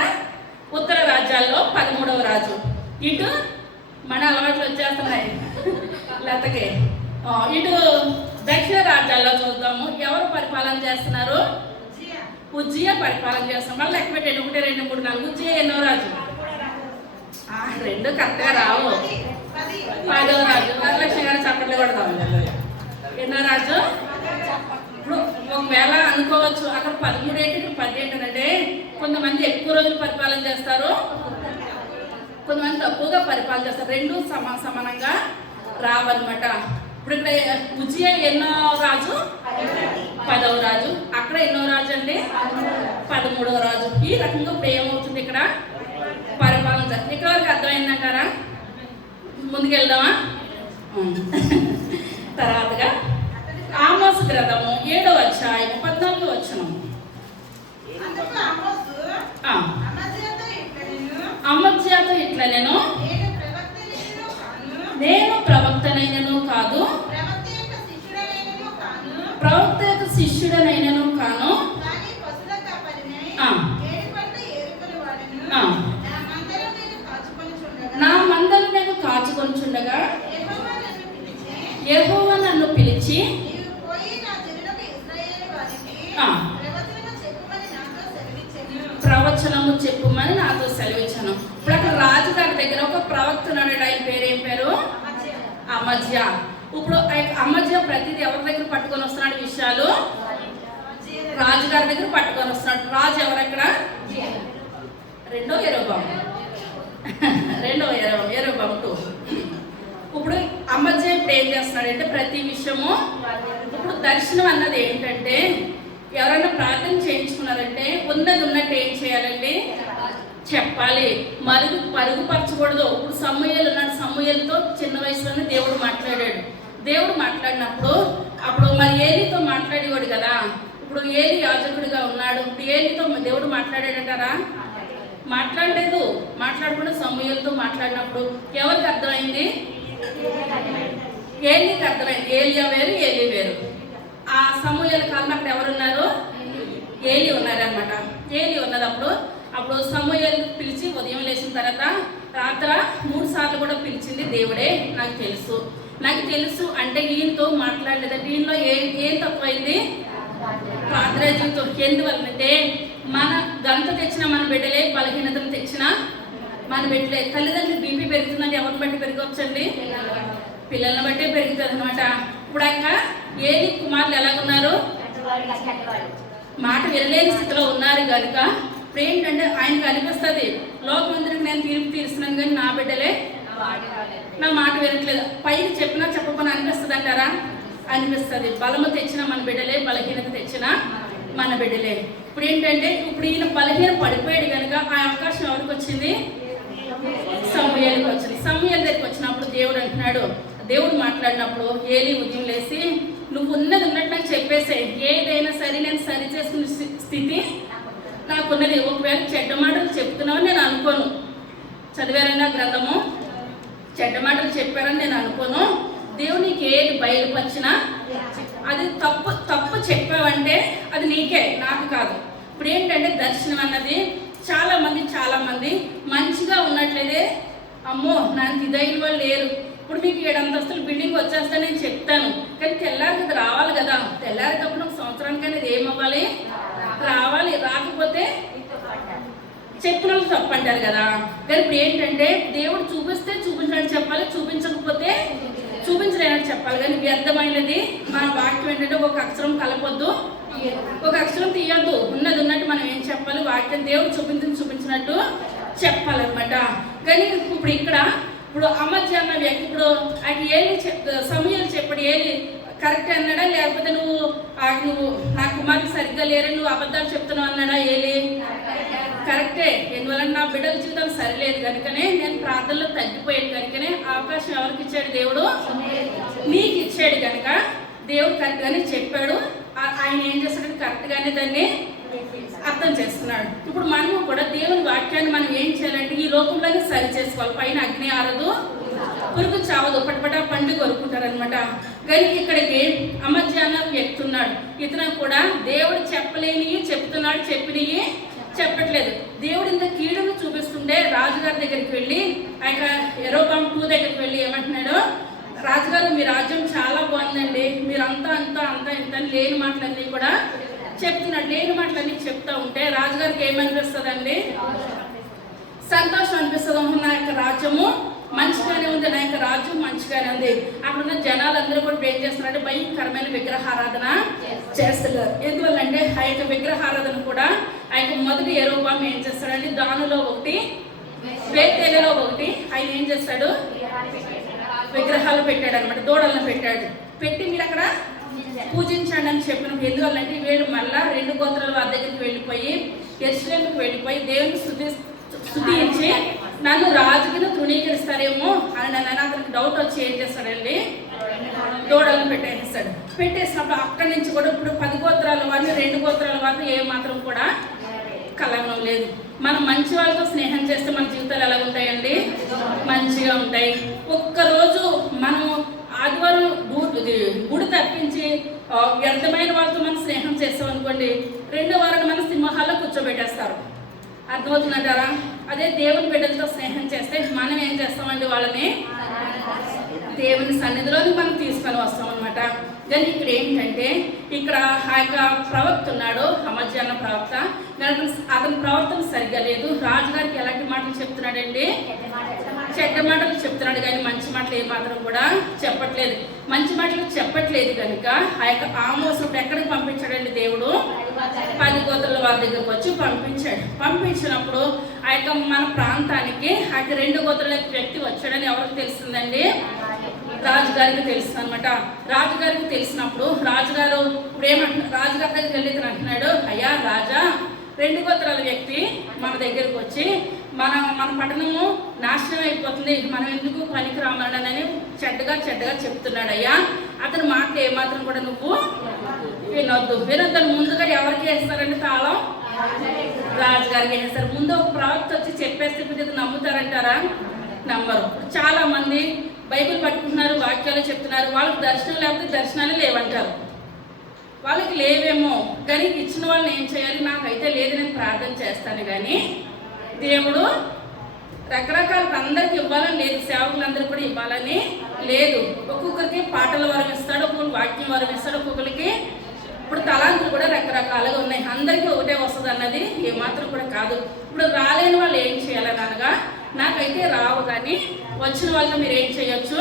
ఉత్తర రాజ్యాల్లో 13వ రాజు. ఇటు మన అలవాట్లు వచ్చేస్తున్నాయి లతకి. ఇటు దక్షిణ రాజ్యాల్లో చూద్దాము. ఎవరు పరిపాలన చేస్తున్నారు? ఉజ్జియా పరిపాలన చేస్తున్నారు. మళ్ళీ లెక్క పెట్టండి. 1 2 3 4. ఉజ్జియా ఎన్నో రాజు? 2 కరెక్ట్గా రావు. 10వ రాజు. వరలక్ష్మి గారు చప్పట్లు కొడదాం. ఎన్నో రాజు? ఇప్పుడు ఒకవేళ అనుకోవచ్చు అక్కడ 13 ఏంటి, 10 ఏంటంటే కొంతమంది ఎక్కువ రోజులు పరిపాలన చేస్తారు, కొంతమంది తక్కువగా పరిపాలన చేస్తారు. 2 సమానంగా రావన్నమాట. ఇప్పుడు ఇక్కడ ఉజ్జియా ఎన్నో రాజు? 10వ రాజు. అక్కడ ఎన్నో రాజు అండి? 13వ రాజు. ఈ రకంగా ఇప్పుడు ఏమవుతుంది ఇక్కడ పరిపాలన చేస్తుంది. ఇక్కడ వరకు అర్థమైందంటారా? ముందుకెళ్దామా? తర్వాతగా ఆమోసు గ్రంథము 7వ అధ్యాయం 14వ వచనం. అమజ్యాతో ఇట్లా నేను ప్రవక్తనైనను కాదు, ప్రవక్త యొక్క శిష్యుడనైనను కాను, నా మందలు నేను కాచుకొనుచుండగా యెహోవా నన్ను పిలిచి ప్రవచనము చెప్పుమని నాతో సెలవిచ్చాను. ఇప్పుడు అక్కడ రాజుగారి దగ్గర ఒక ప్రవక్త ఉన్నాడు. ఆయన పేరు ఏం పేరు? అమజ్యా. ఇప్పుడు అమజ్యా ప్రతిదీ ఎవరి దగ్గర పట్టుకొని వస్తున్నాడు విషయాలు? రాజుగారి దగ్గర పట్టుకొని వస్తున్నాడు. రాజు ఎవరక్కడ? రెండో యెరోబాము 2. ఇప్పుడు అమజ్యా ఇప్పుడు ఏం చేస్తున్నాడంటే ప్రతి విషయము, ఇప్పుడు దర్శనం అన్నది ఏంటంటే ఎవరైనా ప్రార్థన చేయించుకున్నారంటే ఉన్నది ఉన్నట్టు ఏం చేయాలండి? చెప్పాలి. పరుగుపరచకూడదు. ఇప్పుడు సమూయేలు ఉన్నాడు. సమూయేలుతో చిన్న వయసులోనే దేవుడు మాట్లాడాడు. దేవుడు మాట్లాడినప్పుడు అప్పుడు మరి ఏలీతో మాట్లాడేవాడు కదా. ఇప్పుడు ఏలీ యాజకుడిగా ఉన్నాడు. ఇప్పుడు ఏలీతో దేవుడు మాట్లాడాడంటారా? మాట్లాడలేదు. మాట్లాడకుండా సమూయేలుతో మాట్లాడినప్పుడు ఎవరికి అర్థమైంది? ఏలీకి అర్థమైంది. ఏలియా వేరు, ఏలీ వేరు. ఆ సమూయేలు కాలం అక్కడ ఎవరున్నారు? ఏలీ ఉన్నారనమాట. ఏలీ ఉన్నదప్పుడు అప్పుడు సమూయేలు పిలిచి ఉదయం లేచిన తర్వాత రాత్రి 3 సార్లు కూడా పిలిచింది దేవుడే. నాకు తెలుసు అంటే ఈయనతో మాట్లాడలేదంటే ఈయనలో ఏం తక్కువైంది? ప్రార్థన జీవితం. ఎందువల్లంటే మన గంట తెచ్చిన మన బిడ్డలే, బలహీనతను తెచ్చిన మన బిడ్డలే. తల్లిదండ్రులు బీపీ పెరుగుతుందంటే ఎవరిని బట్టి పెరగవచ్చండి? పిల్లల్ని బట్టే పెరుగుతుంది అనమాట. ఇప్పుడు అక్క ఏలి కుమారులు ఎలాగున్నారు? మాట వినలేని స్థితిలో ఉన్నారు కనుక ఇప్పుడు ఏంటంటే ఆయనకు అనిపిస్తుంది లోకమందరికి నేను తీర్పు తీరుస్తున్నాను కానీ నా బిడ్డలే నా మాట వినట్లేదు. పైకి చెప్పినా చెప్పకుండా అనిపిస్తుంది అంటారా? అనిపిస్తుంది. బలము తెచ్చిన మన బిడ్డలే, బలహీనత తెచ్చిన మన బిడ్డలే. ఇప్పుడు ఏంటంటే ఇప్పుడు ఈయన బలహీన పడిపోయాడు కనుక ఆ అవకాశం ఎవరికి వచ్చింది? సమూయేలుకి వచ్చింది. సమూయేలు దగ్గరికి వచ్చినప్పుడు దేవుడు అంటున్నాడు, దేవుడు మాట్లాడినప్పుడు ఏలీ ఉదయం లేసి నువ్వు ఉన్నది ఉన్నట్టు నాకు చెప్పేసే, ఏదైనా సరే నేను సరి చేసుకునే స్థితి నాకున్నది. ఒకవేళ చెడ్డ మాటలు చెప్తున్నావని నేను అనుకోను. చదివారన్నా గ్రంథము? చెడ్డ మాటలు చెప్పారని నేను అనుకోను. దేవుడు నీకు ఏది బయలుపరిచినా అది తప్పు చెప్పావంటే అది నీకే, నాకు కాదు. ఇప్పుడు ఏంటంటే దర్శనం అన్నది చాలా మంది మంచిగా ఉన్నట్లయితే అమ్మో నాకు ఇదైన వాళ్ళు లేరు. ఇప్పుడు మీకు 7 అంతస్తుల బిల్డింగ్ వచ్చేస్తా నేను చెప్తాను, కానీ తెల్లారి రావాలి కదా. తెల్లారికప్పుడు ఒక సంవత్సరానికి అనేది ఏమవ్వాలి? రావాలి. రాకపోతే చెప్పిన వాళ్ళు తప్పు అంటారు కదా. కానీ ఇప్పుడు ఏంటంటే దేవుడు చూపిస్తే చూపించినట్టు చెప్పాలి, చూపించకపోతే చూపించలేనట్టు చెప్పాలి. కానీ వ్యర్థమైనది మన వాక్యం ఏంటంటే ఒక అక్షరం కలపొద్దు, ఒక అక్షరం తీయొద్దు. ఉన్నది ఉన్నట్టు మనం ఏం చెప్పాలి? వాక్యం దేవుడు చూపించినట్టు చెప్పాలన్నమాట. కానీ ఇప్పుడు అమజ్యా అన్న వ్యక్తి ఇప్పుడు ఆయన ఏలి సమూయేలు చెప్పాడు. ఏలి కరెక్ట్ అన్నాడా? లేకపోతే నువ్వు నా కుమార్తె సరిగ్గా లేరని నువ్వు అబద్ధాలు చెప్తున్నావు అన్నాడా? ఏలి కరెక్టే. ఎందువల్ల నా బిడ్డల జీవితం సరిలేదు కనుకనే నేను ప్రార్థనలో తగ్గిపోయాను కనుకనే అవకాశం ఎవరికి ఇచ్చాడు? దేవుడు నీకు ఇచ్చాడు కనుక దేవుడు కరెక్ట్గానే చెప్పాడు. ఆయన ఏం చేస్తాడు? కరెక్ట్గానే దాన్ని అర్థం చేస్తున్నాడు. ఇప్పుడు మనము కూడా దేవుని వాక్యాన్ని మనం ఏం చేయాలంటే ఈ లోకంలోనే సరి చేసుకోవాలి. పైన అగ్ని ఆరదు, పురుగు చావదు, పటపట పండు కొరుకుంటారనమాట. కానీ ఇక్కడికి అమజ్యా అన్న వ్యక్తి ఉన్నాడు. ఇతను కూడా దేవుడు చెప్పలేనివి చెప్తున్నాడు, చెప్పినవి చెప్పట్లేదు. దేవుడు ఇంత కీడును చూపిస్తుంటే రాజుగారి దగ్గరికి వెళ్ళి ఆయన యెరోబాము 2 దగ్గరికి వెళ్ళి ఏమంటున్నాడు, రాజుగారు మీ రాజ్యం చాలా బాగుందండి, మీరు అంతా అంతా అంతా ఇంత లేని మాటలన్నీ కూడా చెప్తున్నాడు. లేని మాటలన్నీ చెప్తా ఉంటే రాజుగారికి ఏమనిపిస్తుందండి? సంతోషం అనిపిస్తుంది. నా యొక్క రాజ్యము మంచిగానే ఉంది, నా యొక్క రాజ్యం మంచిగానే ఉంది. అక్కడున్న జనాలందరూ కూడా ఏం చేస్తున్నారంటే భయంకరమైన విగ్రహారాధన చేస్తున్నారు. ఎందువల్లంటే ఆ యొక్క విగ్రహారాధన కూడా ఆ యొక్క మొదటి యెరోబాము ఏం చేస్తాడంటే దానిలో ఒకటి, బేతేలులో ఒకటి ఆయన ఏం చేస్తాడు, విగ్రహాలు పెట్టాడు అనమాట, దూడలను పెట్టాడు. పెట్టి మీరు అక్కడ పూజించండి అని చెప్పినప్పుడు ఎందువల్లంటే వీళ్ళు మళ్ళా 2 గోత్రాల వారి దగ్గరికి వెళ్ళిపోయి యెరూషలేముకు వెళ్ళిపోయి దేవుని స్తుతించి నన్ను రాజుకిని తృణీకరిస్తారేమో అని అతనికి డౌట్ వచ్చి ఏం చేస్తాడండి, దూడలను పెట్టేస్తాడు. పెట్టేసినప్పుడు అక్కడి నుంచి కూడా ఇప్పుడు 10 గోత్రాల వారిని 2 గోత్రాల వారిని ఏ మాత్రం కూడా కలవడం లేదు. మనం మంచి వాళ్ళతో స్నేహం చేస్తే మన జీవితాలు ఎలా ఉంటాయండి? మంచిగా ఉంటాయి. ఒక్కరోజు మనము ఆదివారం గుడి తప్పించి వ్యర్థమైన వాళ్ళతో మనం స్నేహం చేస్తాం అనుకోండి, 2వ వారం మన సింహాల్లో కూర్చోబెట్టేస్తారు. అర్థమవుతుందంటారా? అదే దేవుని బిడ్డలతో స్నేహం చేస్తే మనం ఏం చేస్తామండి, వాళ్ళని దేవుని సన్నిధిలోని మనం తీసుకొని వస్తాం అనమాట. కానీ ఇక్కడ ఏంటంటే ఇక్కడ ఆ యొక్క ప్రవక్త ఉన్నాడు, అమజ్యా అన్న ప్రవక్త. అతని ప్రవర్తన సరిగ్గా లేదు. రాజుగారికి ఎలాంటి మాటలు చెప్తున్నాడండి? చెడ్డ మాటలు చెప్తున్నాడు, కానీ మంచి మాటలు ఏమాత్రం కూడా చెప్పట్లేదు. మంచి మాటలు చెప్పట్లేదు కనుక ఆ యొక్క ఆమోసును ఎక్కడికి పంపించాడండి దేవుడు? 10 గోత్రాల వారి దగ్గరకు వచ్చి పంపించాడు. పంపించినప్పుడు ఆ యొక్క మన ప్రాంతానికి ఆ యొక్క 2 గోత్రాల వ్యక్తి వచ్చాడని ఎవరికి తెలిసిందండి? రాజుగారికి తెలుస్తుంది అనమాట. రాజుగారికి తెలిసినప్పుడు రాజుగారు ఇప్పుడు ఏమంటున్నారు, రాజుగారి దగ్గరికి వెళ్ళి అంటున్నాడు, అయ్యా రాజా, 2 గోత్రాల వ్యక్తి మన దగ్గరకు వచ్చి మన పట్టణము నాశనం అయిపోతుంది, మనం ఎందుకు పనికి రామని చెడ్డగా చెప్తున్నాడు. అయ్యా అతని మాట ఏమాత్రం కూడా నువ్వు వినొద్దు. ముందుగా ఎవరికి వేస్తారండి తాళం? రాజుగారికి వేస్తారు. ముందు ఒక ప్రవక్త వచ్చి చెప్పేస్తే మీరు నమ్ముతారంటారా? నమ్మరు. చాలా మంది బైబిల్ పట్టుకుంటున్నారు, వాక్యాలు చెప్తున్నారు, వాళ్ళకి దర్శనం లేకపోతే దర్శనాలు లేవంటారు. వాళ్ళకి లేవేమో కానీ ఇచ్చిన వాళ్ళని ఏం చేయాలి? నాకైతే లేదు, నేను ప్రార్థన చేస్తాను, కానీ దేవుడు రకరకాల అందరికి ఇవ్వాలని లేదు, సేవకులందరూ కూడా ఇవ్వాలని లేదు. ఒక్కొక్కరికి పాటల వరం ఇస్తాడు, ఒక్కొక్కరికి వాక్యం వరం ఇస్తాడు, ఒక్కొక్కరికి ఇప్పుడు తలాంతులు కూడా రకరకాలుగా ఉన్నాయి. అందరికీ ఒకటే వస్తుంది అన్నది ఏమాత్రం కూడా కాదు. ఇప్పుడు రాలేని వాళ్ళు ఏం చేయాలని అనగా, నాకైతే రావు, కానీ వచ్చిన వాళ్ళతో మీరు ఏం చేయొచ్చు?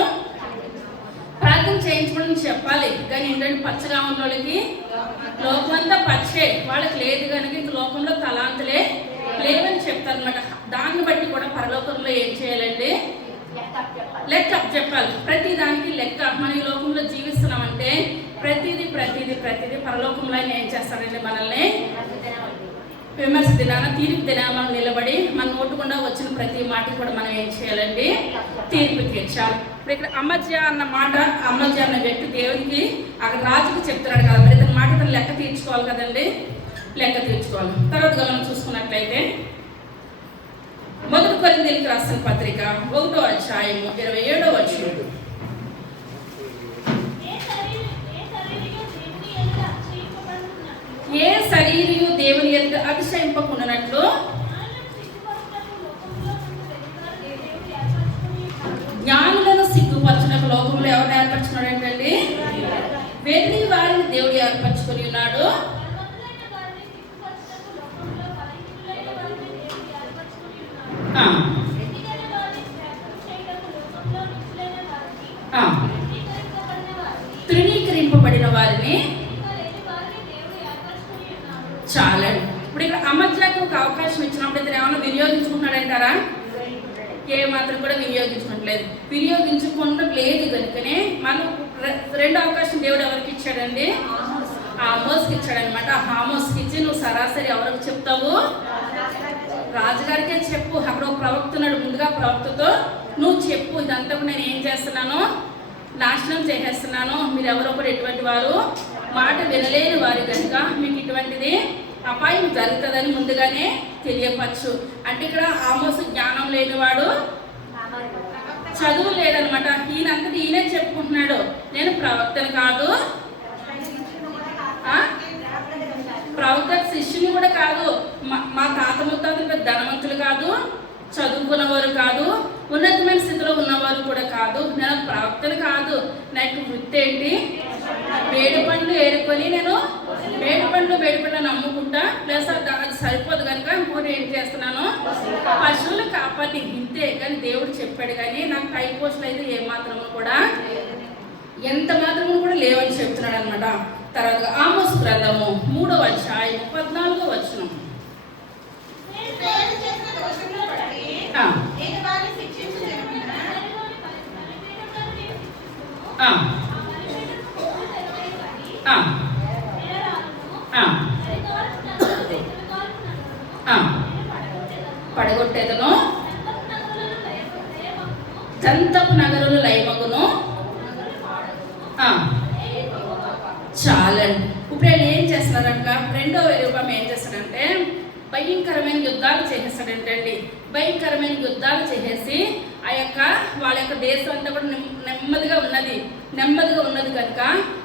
ప్రార్థన చేయించుకోవడం చెప్పాలి. కానీ ఏంటంటే పచ్చగా ఉన్న వాళ్ళకి లోకమంతా పచ్చే, వాళ్ళకి లేదు కనుక ఇంక లోకంలో తలాంతులే లేవని చెప్తారనమాట. దాన్ని బట్టి కూడా పరలోకంలో ఏం చేయాలండి? లెక్క చెప్పాలి. ప్రతి దానికి లెక్క. మనం ఈ లోకంలో జీవిస్తున్నామంటే ప్రతిదీ పరలోకంలో ఏం చేస్తాడండి? మనల్ని విమర్శ దినాన, తీర్పు దినాన మనం నిలబడి మన నోటుకుండా వచ్చిన ప్రతి మాటకి కూడా మనం ఏం చేయాలండి? తీర్పు తీర్చాలి. ఇప్పుడు ఇక్కడ అమజ్యా అన్న వ్యక్తి దేవునికి అక్కడ రాజుకి చెప్తున్నాడు కదా, మరి ఇతని మాట ఇతను లెక్క తీర్చుకోవాలి కదండి, లెక్క తీర్చుకోవాలి. తర్వాత మనం చూసుకున్నట్లయితే 1 కొరింథీయులకు రాసిన పత్రిక 1వ అధ్యాయము 27వ వచనం. ఏ శరీరము దేవుని ఎదుట అతిశయింపకుండానట్లు జ్ఞానులను సిగ్గుపరచునకు లోకంలో ఎవరు ఏర్పరచున్నాడు ఏంటండి? వెర్రి వారిని దేవుడు ఏర్పరచుకొని ఉన్నాడు. తృణీకరింపబడిన వారిని చాలండి. ఇప్పుడు ఇక్కడ అమజ్యాకు ఒక అవకాశం ఇచ్చినప్పుడు ఇతను ఏమన్నా వినియోగించుకుంటున్నాడంటారా? ఏ మాత్రం కూడా వినియోగించుకోవట్లేదు. వినియోగించుకోవట్లేదు కనుకనే మనం 2వ అవకాశం దేవుడు ఎవరికి ఇచ్చాడండి? ఆమోస్కి ఇచ్చాడనమాట. ఆమోస్కి ఇచ్చి నువ్వు సరాసరి ఎవరికి చెప్తావు? రాజుగారికే చెప్పు. అక్కడ ఒక ప్రవక్త ఉన్నాడు, ముందుగా ప్రవక్తతో నువ్వు చెప్పు, ఇదంతా నేను ఏం చేస్తున్నాను? నాశనం చేసేస్తున్నాను. మీరు ఎవరో కూడా ఎటువంటి వారు మాట వినలేని వారి కనుక మీకు ఇటువంటిది అపాయం జరుగుతుందని ముందుగానే తెలియపరచు. అంటే ఇక్కడ ఆమోసు జ్ఞానం లేనివాడు, చదువు లేదనమాట. ఈయనే చెప్పుకుంటున్నాడు, నేను ప్రవక్తను కాదు, ప్రవక్త శిష్యుని కూడా కాదు, మా తాత ముత్తాతలు ధనవంతులు కాదు, చదువుకున్నవారు కాదు, ఉన్నతమైన స్థితిలో ఉన్నవారు కూడా కాదు, నేను ప్రవక్తను కాదు. నాకు వృత్తి ఏంటి? వేడిపండ్లు ఏరుకొని నేను వేడిపండ్లు నమ్ముకుంటా, ప్లస్ అది సరిపోదు కనుక ఇంకోటి ఏం చేస్తున్నాను, పశువులు కాపాడి. ఇంతే. కానీ దేవుడు చెప్పాడు, కానీ నాకు పై పోస్టులు అయితే ఏమాత్రము కూడా ఎంత మాత్రము కూడా లేవని చెప్తున్నాడు అనమాట. తర్వాత ఆమోస్ గ్రంథము 3వ అధ్యాయం 14వ వచనం. పడగొట్టేదను, దంతపు నగరులు లయమగును. చాలండి. ఇప్పుడు ఆయన ఏం చేస్తున్నారంట, 2వ రూపం ఏం చేస్తాడంటే భయంకరమైన యుద్ధాలు చేసేస్తాడంటండి. భయంకరమైన యుద్ధాలు చేసేసి వాళ్ళ యొక్క దేశం అంతా కూడా నెమ్మదిగా ఉన్నది కనుక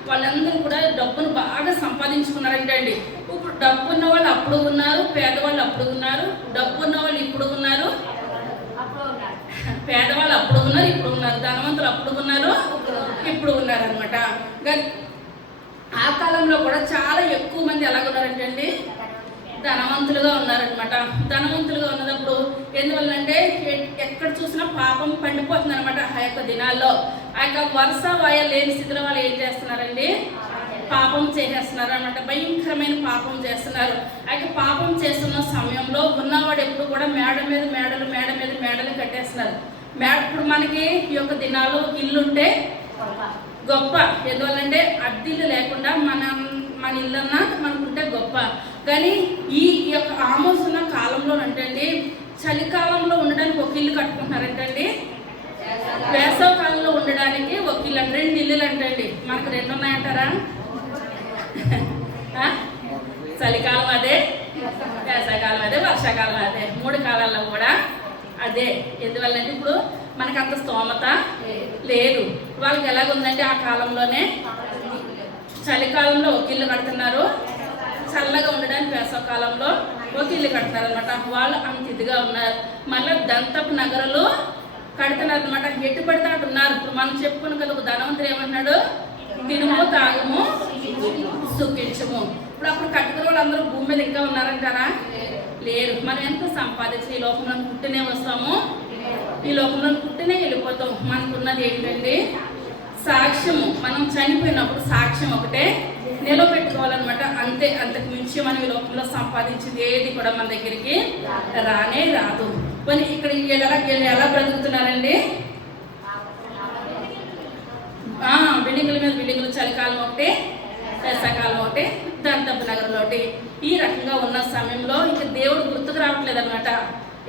వాళ్ళందరూ కూడా డబ్బును బాగా సంపాదించుకున్నారంటండి. ఇప్పుడు డబ్బు ఉన్న వాళ్ళు అప్పుడు ఉన్నారు, పేదవాళ్ళు అప్పుడు ఉన్నారు. డబ్బు ఉన్న వాళ్ళు ఇప్పుడు ఉన్నారు, పేదవాళ్ళు అప్పుడు ఉన్నారు, ఇప్పుడు ఉన్నారు. ధనవంతులు అప్పుడు ఉన్నారు, ఇప్పుడు ఉన్నారు అనమాట. ఆ కాలంలో కూడా చాలా ఎక్కువ మంది ఎలాగున్నారంటే అండి, ధనవంతులుగా ఉన్నారనమాట. ధనవంతులుగా ఉన్నప్పుడు ఎందువల్లంటే ఎక్కడ చూసినా పాపం పండిపోతుంది అనమాట. ఆ యొక్క దినాల్లో ఆ యొక్క వరుస వాయ లేని స్థితిలో వాళ్ళు ఏం చేస్తున్నారండి, పాపం చేసేస్తున్నారు అనమాట. భయంకరమైన పాపం చేస్తున్నారు. ఆ యొక్క పాపం చేస్తున్న సమయంలో ఉన్నవాడు ఎప్పుడు కూడా మేడ మీద మేడలు కట్టేస్తున్నారు. ఇప్పుడు మనకి ఈ యొక్క దినాల్లో ఇల్లుంటే గొప్ప. ఎందువల్లంటే అద్దెలు లేకుండా మన ఇల్లన్నా మనకుంటే గొప్ప. కానీ ఈ యొక్క ఆమోస్ ఉన్న కాలంలో అంటండి, చలికాలంలో ఉండడానికి ఒక ఇల్లు కట్టుకుంటున్నారంటండి, వేసవ కాలంలో ఉండడానికి ఒక ఇల్లు అంటే 2 ఇల్లులు అంటండి. మనకు 2 ఉన్నాయంటారా? చలికాలం అదే, వేసవకాలం అదే, వర్షాకాలం అదే, 3 కాలాల్లో కూడా అదే. ఎందువల్లంటే ఇప్పుడు మనకు అంత స్తోమత లేదు. వాళ్ళకి ఎలాగుందంటే ఆ కాలంలోనే చలికాలంలో ఒక ఇల్లు కడుతున్నారు, చల్లగా ఉండడానికి వేసవకాలంలో ఒక ఇల్లు కడుతున్నారు అనమాట. వాళ్ళు అంత ఇదిగా ఉన్నారు. మళ్ళీ దంతపు నగరాలు కడుతున్నారు అనమాట. ఎటు పడితే అటు ఉన్నారు. ఇప్పుడు మనం చెప్పుకున్నాం కదా, ఒక ధనవంతుడు ఏమన్నాడు, తినుము తాగుము సుఖించము. ఇప్పుడు అప్పుడు కట్టుకున్న వాళ్ళు అందరూ భూమి మీద ఇంకా ఉన్నారంటారా? లేరు. మనం ఎంత సంపాదించి ఈ లోకంలో పుట్టినే వస్తాము, ఈ లోకంలో పుట్టినే వెళ్ళిపోతాం. మనకున్నది ఏంటండి, సాక్ష్యము. మనం చనిపోయినప్పుడు సాక్ష్యం ఒకటే నిలబెట్టుకోవాలన్నమాట. అంతే. అంతకు మించి మనం ఈ లోకంలో సంపాదించింది ఏది కూడా మన దగ్గరికి రానే రాదు. కానీ ఇక్కడ ఎలా బ్రతుకుతున్నారండి, బిల్డింగుల మీద బిల్డింగులు. చలికాలం ఒకటి, వేసవకాలం ఒకటి, దంతపు నగరంలో ఒకటి. ఈ రకంగా ఉన్న సమయంలో ఇంకా దేవుడు గుర్తుకు రావట్లేదు అనమాట.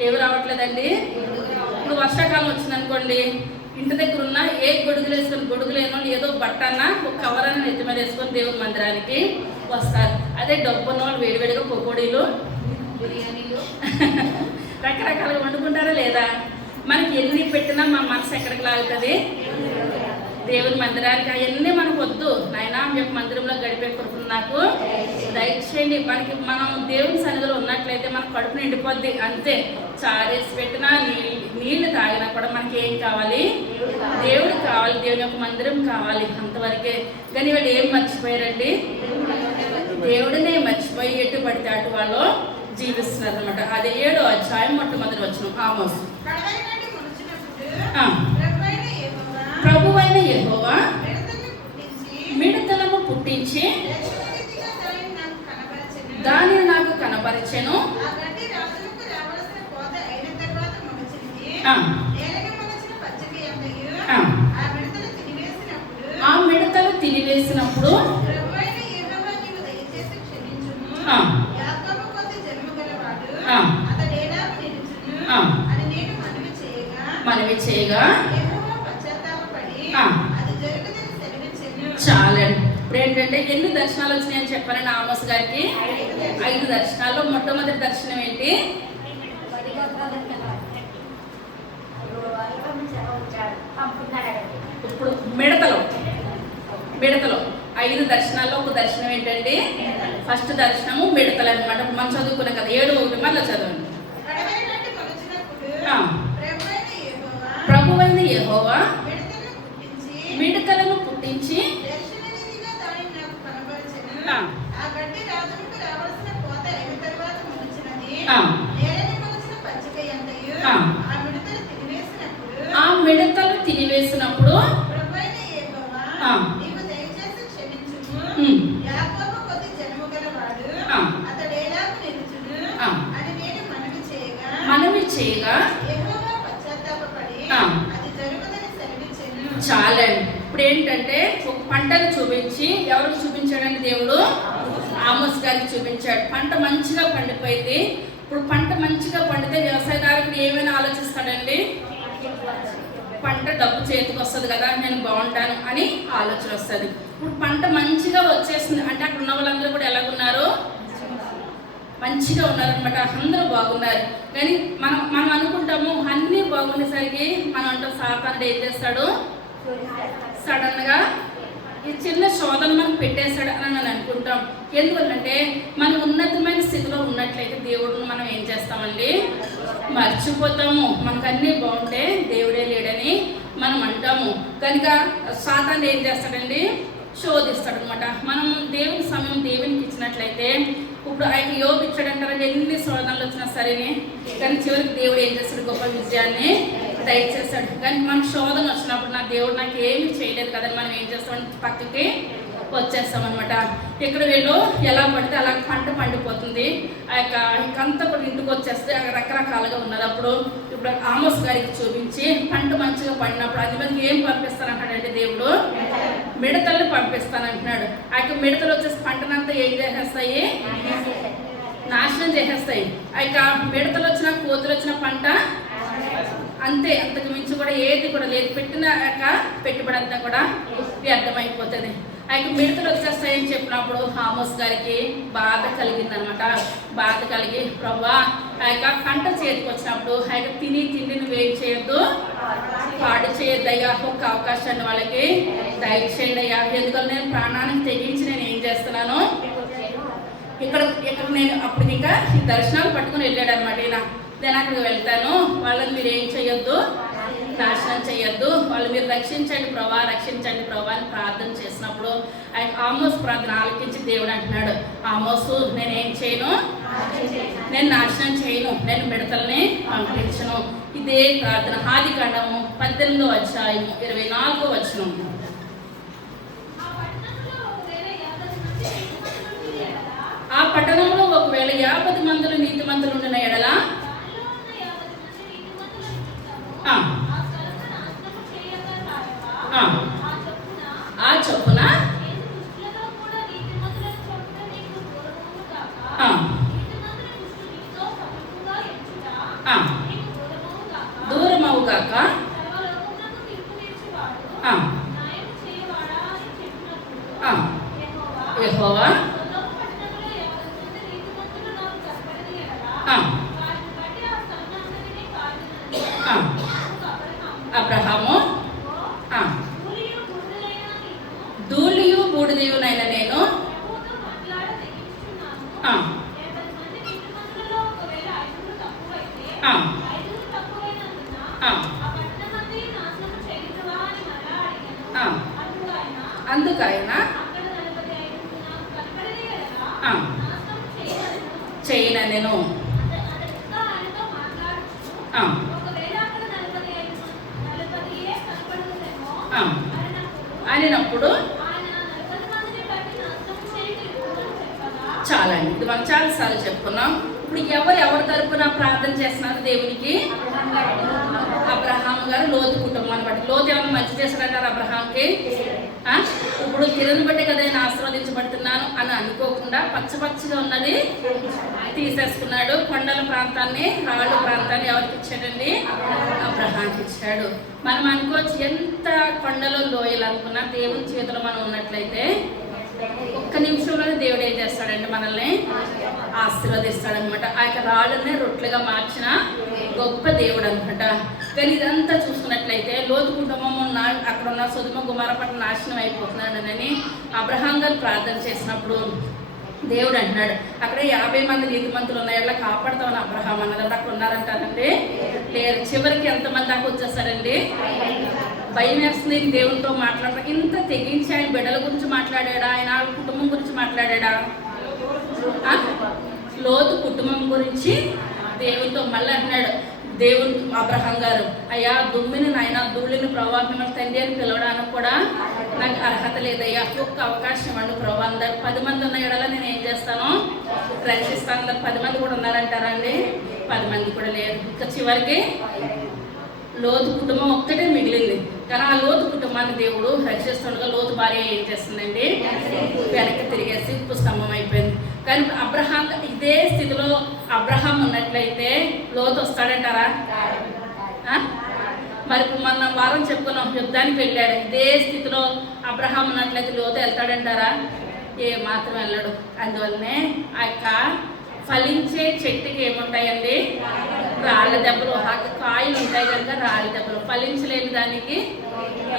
ఏమి రావట్లేదండి. ఇప్పుడు వర్షాకాలం వచ్చిందనుకోండి, ఇంటి దగ్గర ఉన్న ఏ గొడుగులు వేసుకొని, గొడుగు లేని వాళ్ళు ఏదో బట్టన్న ఒక కవర్ అన్న నెత్తి మీద వేసుకొని దేవుని మందిరానికి వస్తారు. అదే డబ్బు ఉన్న వాళ్ళు వేడివేడిగా పకోడీలు, బిర్యానీలు రకరకాలుగా వండుకుంటారా లేదా? మనకి ఎన్ని పెట్టినా మన మనసు ఎక్కడికి లాగుతుంది, దేవుని మందిరానికి. అవన్నీ మనకు వద్దు నాయన, మీకు మందిరంలో గడిపే కృపను నాకు దయచేయండి. మనం దేవుని సన్నిధిలో ఉన్నట్లయితే మన కడుపు నిండిపోద్ది. అంతే. చారేసి పెట్టినా నీళ్లు తాగినా కూడా మనకి ఏం కావాలి, దేవుడు కావాలి, దేవుని యొక్క మందిరం కావాలి. అంతవరకే. కానీ వాళ్ళు ఏం మర్చిపోయారండి, దేవుడినే మర్చిపోయి ఎటు పడితే అటు వాళ్ళు జీవిస్తున్నారు అనమాట. అది 7వ అధ్యాయం మొట్టమొదటి వచనం. ఆమోస్. ప్రభువైన యెహోవా మిడతలను పుట్టించి దానిని నాకు కనపరిచెను. ఆ మిడతలు తినివేసినప్పుడు మనవి చేయగా చాలండి. ఇప్పుడు ఏంటంటే ఎన్ని దర్శనాలు వచ్చినాయని చెప్పారండి ఆమోస్ గారికి? 5 దర్శనాల్లో మొట్టమొదటి దర్శనం ఏంటి? మిడతలు 5 దర్శనాల్లో ఒక దర్శనం ఏంటండి? ఫస్ట్ దర్శనము మిడతలు అనమాట. మనం చదువుకున్నాం కదా, 7:1 మళ్ళీ చదవండి. ప్రభువైన యెహోవా మిడతలను పుట్టించి ఆ మిడతలు తినివేసినప్పుడు మనవి చేయగా చాలండి. ఇప్పుడు ఏంటంటే ఒక పంటను చూపించి ఎవరికి చూపించాడండి? దేవుడు ఆమోస్ గారికి చూపించాడు. పంట మంచిగా పండిపోయింది. ఇప్పుడు పంట మంచిగా పండితే వ్యవసాయదారుడు ఏమైనా ఆలోచిస్తాడండి? పంట డబ్బు చేతికి వస్తుంది కదా, నేను బాగుంటాను అని ఆలోచన వస్తుంది. ఇప్పుడు పంట మంచిగా వచ్చేసింది అంటే అక్కడ ఉన్న వాళ్ళందరూ కూడా ఎలాగున్నారు? మంచిగా ఉన్నారనమాట. అందరూ బాగున్నారు. కానీ మనం అనుకుంటాము అన్నీ బాగుండేసరికి మనం అంటాం సాతానుడు ఏం చేస్తాడు? సడన్ గా ఈ చిన్న శోధన మనకు పెట్టేశాడు అని మనం అనుకుంటాం. ఎందుకంటే మనం ఉన్నతమైన స్థితిలో ఉన్నట్లయితే దేవుడిని మనం ఏం చేస్తామండి? మర్చిపోతాము. మనకు అన్నీ బాగుంటే దేవుడే లేడని మనం అంటాము. కనుక సాతానుడు ఏం చేస్తాడండి? శోధిస్తాడు అనమాట. మనం దేవుని సమయం దేవునికి ఇచ్చినట్లయితే, ఇప్పుడు ఆయన యోగు ఇచ్చాడంటారంటే ఎన్ని శోధనలు వచ్చినా సరేనే, కానీ చివరికి దేవుడు ఏం చేస్తాడు? గొప్ప విజయాన్ని దయచేస్తాడు. కానీ మనకు శోధన వచ్చినప్పుడు నా దేవుడు నాకు ఏమీ చేయలేదు కదని మనం ఏం చేస్తాం? పక్కకి వచ్చేస్తామన్నమాట. ఇక్కడ వీళ్ళు ఎలా పడితే అలా పంట పండిపోతుంది. ఆ యొక్క ఇంకంతా కూడా ఇంటికి వచ్చేస్తే రకరకాలుగా ఉన్నది. అప్పుడు ఇప్పుడు ఆమోస్ గారికి చూపించి పంట మంచిగా పండినప్పుడు అది మంది ఏం పంపిస్తానంటాడంటే దేవుడు? మిడతల్ని పంపిస్తానంటున్నాడు. ఆ యొక్క మిడతలు వచ్చేసి పంటనంతా ఏం చేసేస్తాయి? నాశనం చేసేస్తాయి. ఆ యొక్క మిడతలు వచ్చిన కోతులు వచ్చిన పంట అంతే, అంతకు మించి కూడా ఏది కూడా లేదు. పెట్టిన యొక్క పెట్టుబడి అంతా కూడా వ్యర్థమైపోతుంది. ఆ యొక్క మిడతలు వచ్చేస్తాయని చెప్పినప్పుడు ఆమోస్ గారికి బాధ కలిగిందనమాట. బాధ కలిగి ప్రభువా ఆ యొక్క పంట చేతికి వచ్చినప్పుడు ఆ యొక్క తిండి నువ్వేం చేయొద్దు, పాడు చేయొద్దు అయ్యా, ఒక అవకాశాన్ని వాళ్ళకి దయచేయండి అయ్యా. ఎందుకంటే నేను ప్రాణానికి తెగించి నేను ఏం చేస్తున్నాను ఇక్కడ నేను అప్పుడు ఇంకా ఈ దర్శనాలు పట్టుకుని వెళ్ళాడు అనమాట. నేను అక్కడికి వెళ్తాను, వాళ్ళని మీరు ఏం చేయొద్దు, నాశనం చేయొద్దు, వాళ్ళు మీరు రక్షించండి ప్రభా, రక్షించండి ప్రభా అని ప్రార్థన చేసినప్పుడు ఆయన ఆమోస్ ప్రార్థన ఆలకించి దేవుడు అంటున్నాడు, ఆమోసు నేనేం చేయను, నేను నాశనం చేయను, నేను మిడతల్ని పంపించను. ఇదే ప్రార్థన ఆదికాండము 18వ అధ్యాయము 24వ వచనం. ఆ పట్టణంలో ఒకవేళ 50 మందులు నీతిమంతులు ఉండిన ఎడల ఆ చొప్పున దూరమవుగాక. యెహోవా అబ్రహాము ధూళియు బూడిదయునైన నేను అందుకైన చేయన నేను అనినప్పుడు చాలండి. ఇది మనం చాలాసార్లు చెప్పుకున్నాం. ఇప్పుడు ఎవరి తరపున ప్రార్థన చేస్తున్నారు దేవునికి? అబ్రహాం గారు లోతు కుటుంబాన్ని బట్టి. లోతు ఏమైనా మంచి చేశాడంటారు అబ్రహాంకి? ఇప్పుడు కిరణ్ బట్టి కదా నేను ఆశీర్వదించబడుతున్నాను అని అనుకోకుండా పచ్చగా ఉన్నది తీసేసుకున్నాడు. కొండల ప్రాంతాన్ని, రాళ్ళు ప్రాంతాన్ని ఎవరికి ఇచ్చాడండి? అబ్రహాంకి ఇచ్చాడు. మనం అనుకోవచ్చు ఎంత కొండలు లోయలు అనుకున్నా దేవుని చేతిలో మనం ఉన్నట్లయితే ఒక్క నిమిషంలోనే దేవుడు ఏం చేస్తాడండి? మనల్ని ఆశీర్వదిస్తాడనమాట. ఆ యొక్క రాళ్ళనే రొట్లుగా మార్చిన గొప్ప దేవుడు అనమాట. కానీ ఇదంతా చూసుకున్నట్లయితే లోతు కుటుంబం అక్కడ ఉన్న సొదొమ గొమొర్రా పట్టణం నాశనం అయిపోతున్నాడని అబ్రహాం గారు ప్రార్థన చేసినప్పుడు దేవుడు అంటున్నాడు, అక్కడ 50 మంది నీతిమంతులు ఉన్నాయి, ఎలా కాపాడుతామని అబ్రహాం అన్నది. అక్కడ ఉన్నారంటారండి? లేరు. చివరికి ఎంతమంది దాకా వచ్చేస్తారండి? భయం వేస్తుంది దేవునితో మాట్లాడతాం. ఇంత తెగించి ఆయన బిడ్డల గురించి మాట్లాడాడా? ఆయన కుటుంబం గురించి మాట్లాడాడా? లోతు కుటుంబం గురించి దేవునితో మళ్ళీ అంటున్నాడు దేవుని అబ్రహాం గారు, అయ్యా దుమ్మిని నాయన ధూళిని ప్రభావ మిమ్మల్ని తండ్రి అని పిలవడానికి కూడా నాకు అర్హత లేదయ్యా, ఒక్క అవకాశం ఇవ్వండి ప్రభావ. అందరు 10 మంది ఉన్న ఎడలా నేను ఏం చేస్తాను? రక్షిస్తాను. అందరు 10 మంది కూడా ఉన్నారంటారండి? 10 మంది కూడా లేరు. ఇంకా చివరికి లోతు కుటుంబం ఒక్కటే మిగిలింది. కానీ ఆ లోతు కుటుంబాన్ని దేవుడు రక్షిస్తుండగా లోతు భార్య ఏం చేస్తుందండి? వెనక్కి తిరిగేసి స్తంభం అయిపోయింది. కానీ అబ్రహాం ఇదే స్థితిలో అబ్రహాం ఉన్నట్లయితే లోతు వస్తాడంటారా? మరి మొన్న వారం చెప్పుకున్నాం, యుద్ధానికి వెళ్ళాడు. ఇదే స్థితిలో అబ్రహాం ఉన్నట్లయితే లోతు వెళ్తాడంటారా? ఏ మాత్రం వెళ్ళడు. అందువల్లనే ఆ యొక్క ఫలించే చెట్టుకి ఏముంటాయండి? రాళ్ళ దెబ్బలు. కాయలు ఉంటాయి కనుక రాళ్ళ దెబ్బలు. ఫలించలేని దానికి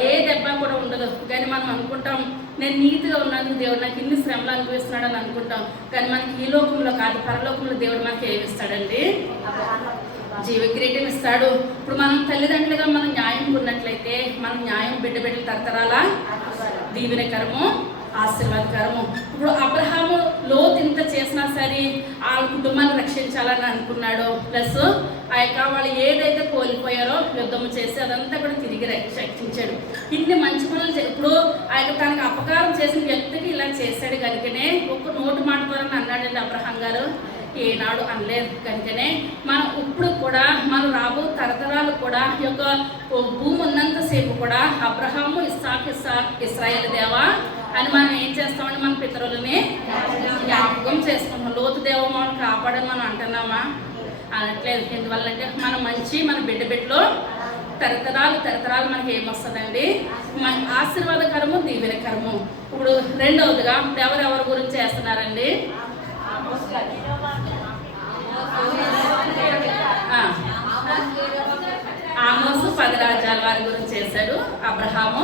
ఏ దెబ్బ కూడా ఉండదు. కానీ మనం అనుకుంటాం, నేను నీతిగా ఉన్నందుకు దేవుడు నాకు ఇన్ని శ్రమలు అనుభవిస్తున్నాడు అని అనుకుంటాం. కానీ మనకి ఈ లోకంలో కాదు, పరలోకంలో దేవుడు మనకి ఏమి ఇస్తాడండి? జీవ కిరీటం ఇస్తాడు. ఇప్పుడు మనం తల్లిదండ్రులుగా మనం న్యాయం ఉన్నట్లయితే మనం న్యాయం బిడ్డలు తరతరాల దీవెనకరము, ఆశీర్వాదకరము. ఇప్పుడు అబ్రహాము లోతు ఇంత చేసినా సరే వాళ్ళ కుటుంబాన్ని రక్షించాలని అనుకున్నాడు. ప్లస్ ఆ యొక్క వాళ్ళు ఏదైతే కోల్పోయారో యుద్ధం చేసి అదంతా కూడా తిరిగి రక్షించాడు. ఇన్ని మంచి పనులు ఇప్పుడు ఆ యొక్క తనకు అపకారం చేసిన వ్యక్తికి ఇలా చేశాడు కనుకనే ఒక్క నోటు మాట ద్వారా అన్నాడండి అబ్రహాం గారు. ఏనాడు అనలేదు. కనుకనే మనం ఇప్పుడు కూడా మనం రాబో తరతరాలు కూడా ఈ యొక్క భూమి ఉన్నంతసేపు కూడా అబ్రహాము ఇశ్రాయేలు దేవా అని మనం ఏం చేస్తామని మన పితరులని జ్ఞాపకం చేసుకుంటాం. లోతు దేవ మనం కాపాడని మనం అంటున్నామా? అనట్లేదు. ఎందువల్లంటే మన మంచి మన బిడ్డలో తరతరాలు మనకి ఏమొస్తుందండి? మన ఆశీర్వాదకరము, దీవెనకరము. ఇప్పుడు రెండవదిగా ఎవరెవరి గురించి చేస్తున్నారండి? ఆమోసు 10 రాజ్యాల వారి గురించి చేశాడు. అబ్రహాము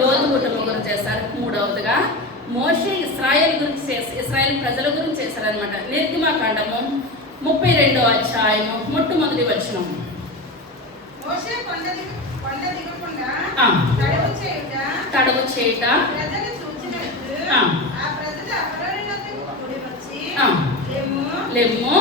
లోతు కుటుంబం గురించి చేశారు. మూడవదిగా మోషే ఇశ్రాయేల్ గురించి ఇశ్రాయేల్ ప్రజల గురించి చేశారనమాట. నిర్గమకాండము 32వ అధ్యాయము మొట్టమొదటి వచనం. తడవు చేయుట లెమ్ము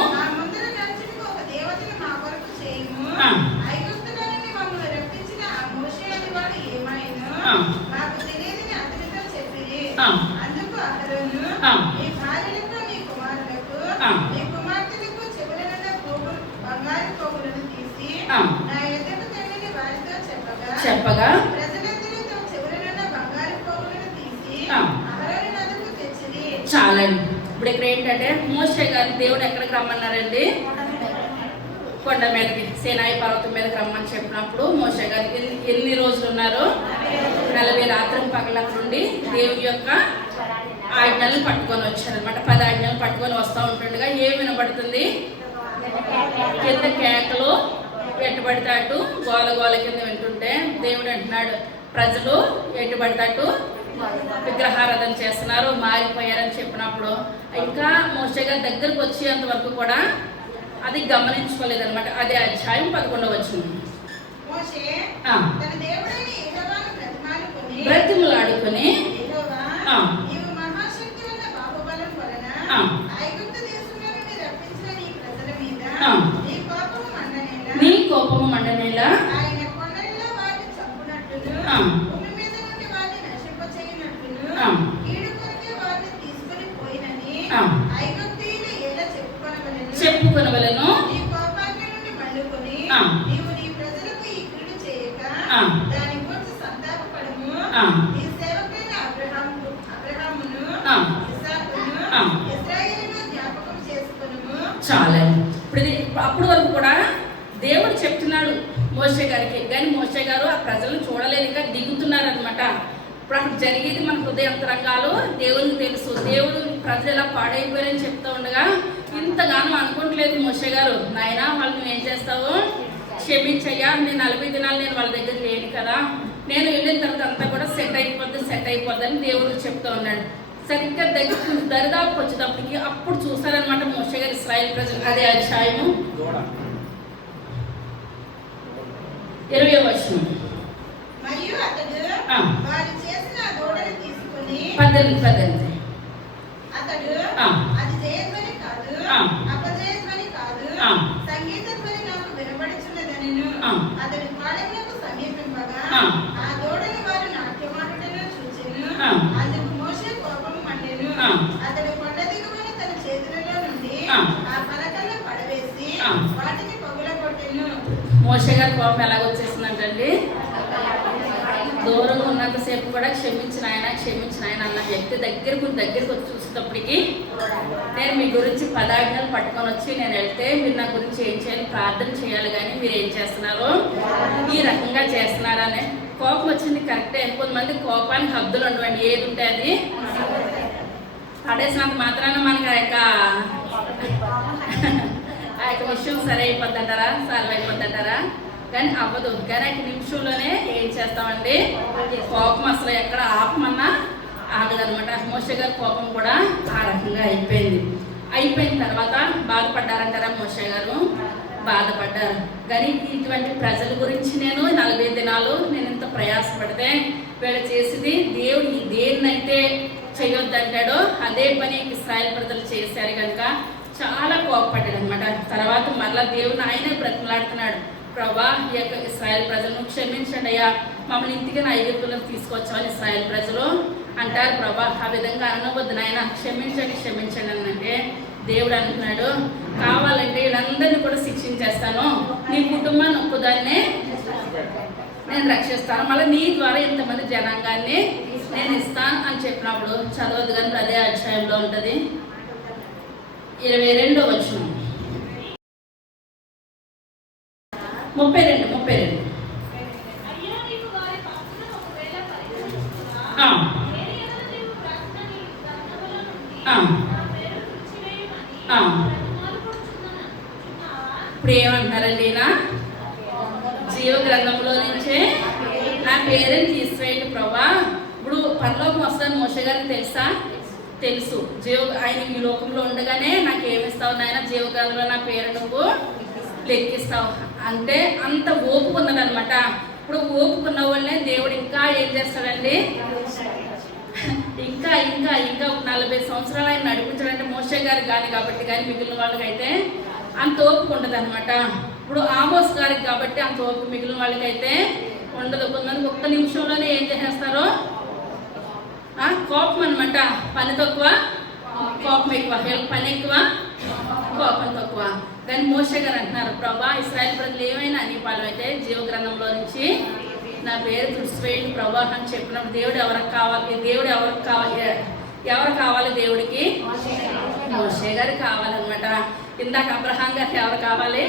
చెప్పగా చాలండి. ఇప్పుడు ఇక్కడ ఏంటంటే మోషే గారు దేవుడు ఎక్కడికి రమ్మన్నారండి? కొండ మీదకి, సేనాయి పర్వతం మీదకి రమ్మని చెప్పినప్పుడు మోషే గారు ఎన్ని రోజులు ఉన్నారు? 40 రాత్రులు పగల నుండి దేవుడి యొక్క ఆజ్ఞలను పట్టుకొని వచ్చారనమాట. 10 ఆజ్ఞలు పట్టుకొని వస్తూ ఉంటుండగా ఏం వినబడుతుంది? కింద కేకలు ఎట్టుబడితాటు గోల కింద వింటుంటే దేవుడు అంటున్నాడు, ప్రజలు ఎట్టుబడితాటు విగ్రహారాధన చేస్తున్నారు, మారిపోయారని చెప్పినప్పుడు ఇంకా మోషే గారి దగ్గరకు వచ్చేంత వరకు కూడా అది గమనించుకోలేదన్నమాట. అదే అధ్యాయం 11వ వచనం. బ్రతిమలాడుకొని నీ కోపము మండనేలా చెప్పుకొనవలెను. చాలా ఇప్పుడు అప్పుడు వరకు కూడా దేవుడు చెప్తున్నాడు మోషే గారికి. కానీ మోషే గారు ఆ ప్రజలను చూడలేక దిగుతున్నారనమాట. ఇప్పుడు అక్కడ జరిగేది మన హృదయాంతరంగాలు దేవునికి తెలుసు. దేవుడు ప్రజలు ఎలా పాడైపోయారని చెప్తూ ఉండగా ఇంతగానో అనుకోవట్లేదు మోషే గారు, నాయన వాళ్ళు నువ్వు ఏం చేస్తావు, క్షమించయ్యా, నేను 40 దినాలు నేను వాళ్ళ దగ్గర లేను కదా, నేను వెళ్ళిన తర్వాత అంతా కూడా సెట్ అయిపోద్ది అని దేవుడు చెప్తూ ఉన్నాడు. సరిగ్గా దరిదాపు వచ్చేటప్పటికి అప్పుడు చూసారనమాట మోషే గారు ఇశ్రాయేలు ప్రజలు. అదే అధ్యాయము 20వ వచనం. మరియు అతడు వారు చేసిన దూడను తీసుకుని 18 అతడు అది జయధ్వని కాదు, అపజయధ్వని కాదు, సంగీత ధ్వని నాకు వినబడుచున్నదనెను. అతడు పాళెమునకు సమీపింపగా ఆ దూడను వారు నాట్యమాడుటను చూచెను. అందుకు మోషే కోపము మండెను. అతడు కొండ దిగువన తన చేతులలో నుండి ఆ పలకలను పడవేసి వాటిని పగులగొట్టెను. మోషే గారి కోపం ఎలాగొచ్చేసిందంటండి, దూరంగా ఉన్నంతసేపు కూడా క్షమించిన ఆయన అన్న వ్యక్తి దగ్గరకు వచ్చి చూసేటప్పటికి, నేను మీ గురించి 10 ఆజ్ఞలు పట్టుకొని వచ్చి నేను వెళ్తే మీరు నా గురించి ఏం చేయాలి, ప్రార్థన చేయాలి, కానీ మీరు ఏం చేస్తున్నారు, ఈ రకంగా చేస్తున్నారనే కోపం వచ్చింది. కరెక్టే, కొంతమంది కోపానికి హద్దులు ఉండవండి. ఏది ఉంటే అది పడేసినంత మాత్రాన మనకి ఆ యొక్క విషయం సరి అయిపోద్దంటారా, సాల్వ్ అయిపోద్దంటారా? కానీ అవ్వదు. కానీ ఆ నిమిషంలోనే ఏం చేస్తామండి, కోపం అసలు ఎక్కడ ఆపమన్నా ఆగదనమాట. మోషే గారి కోపం కూడా ఆ రకంగా అయిపోయిన తర్వాత బాధపడ్డారంటారా? మోషే గారు బాధపడ్డారు. కానీ ఇటువంటి ప్రజల గురించి నేను 40 దినాలు నేను ఇంత ప్రయాసపడితే వీళ్ళు చేసింది దేవుడు దేన్నైతే చేయొద్దంటాడో అదే పని ఇశ్రాయేలు ప్రజలు చేశారు కనుక చాలా కోపపడ్డాడు అనమాట. తర్వాత మరలా దేవుని ఆయనే బ్రతిమలాడుతున్నాడు, ప్రభా ఈ యొక్క ఇశ్రాయేలు ప్రజలను క్షమించండి అయ్యా, మమ్మల్ని ఇంటికి నా ఐగుప్తులకు తీసుకొచ్చామని ఇశ్రాయేలు ప్రజలు అంటారు. ప్రభా ఆ విధంగా అనవద్దు నాయన, క్షమించండి అని అంటే దేవుడు అంటున్నాడు, కావాలంటే వీళ్ళందరినీ కూడా శిక్షించేస్తాను, నీ కుటుంబాన్ని ఒక్కదాన్నే నేను రక్షిస్తాను, మళ్ళీ నీ ద్వారా ఇంతమంది జనాంగాన్ని నేను ఇస్తాను అని చెప్పినప్పుడు చదవద్దు కానీ అదే అధ్యాయంలో ఉంటుంది. 22వ వచనం 32 ఇప్పుడు ఏమంటున్నారండి, నా జీవ గ్రంథంలో నుంచే నా పేరుని తీసివేయండి ప్రభా. ఇప్పుడు పరలోకం వస్తుందని మోషే గారికి తెలుసు. ఆయన ఈ లోకంలో ఉండగానే నాకు ఏమిస్తావు నాయన, జీవగ్రంథంలో నా పేరు నువ్వు లెక్కిస్తావు అంటే అంత ఓపిక ఉన్నదనమాట. ఇప్పుడు ఓపుకున్న వాళ్ళనే దేవుడు ఇంకా ఏం చేస్తాడండి, ఇంకా 40 సంవత్సరాలు ఆయన నడిపించాడంటే మోషే గారికి కానీ కాబట్టి, కానీ మిగిలిన వాళ్ళకైతే అంత ఓపిక ఉండదు అనమాట. ఇప్పుడు ఆమోస్ గారికి కాబట్టి అంత ఓపిక మిగిలిన వాళ్ళకైతే ఉండదు. కొంతమంది ఒక్క నిమిషంలోనే ఏం చేసేస్తారో కోపం అనమాట. పని తక్కువ, కోపం ఎక్కువ, పని ఎక్కువ, కోపం తక్కువ. కానీ మోషే గారు అంటున్నారు, ప్రభా ఇశ్రాయేలు ప్రజలు ఏమైనా నీ పాలు అయితే జీవగ్రంథంలో నుంచి నా పేరు తుడిచివేయండి ప్రభా అని చెప్పినప్పుడు దేవుడు ఎవరికి కావాలి దేవుడికి? మోషే గారు కావాలన్నమాట. ఇందాక అబ్రహాం గారికి ఎవరు కావాలి?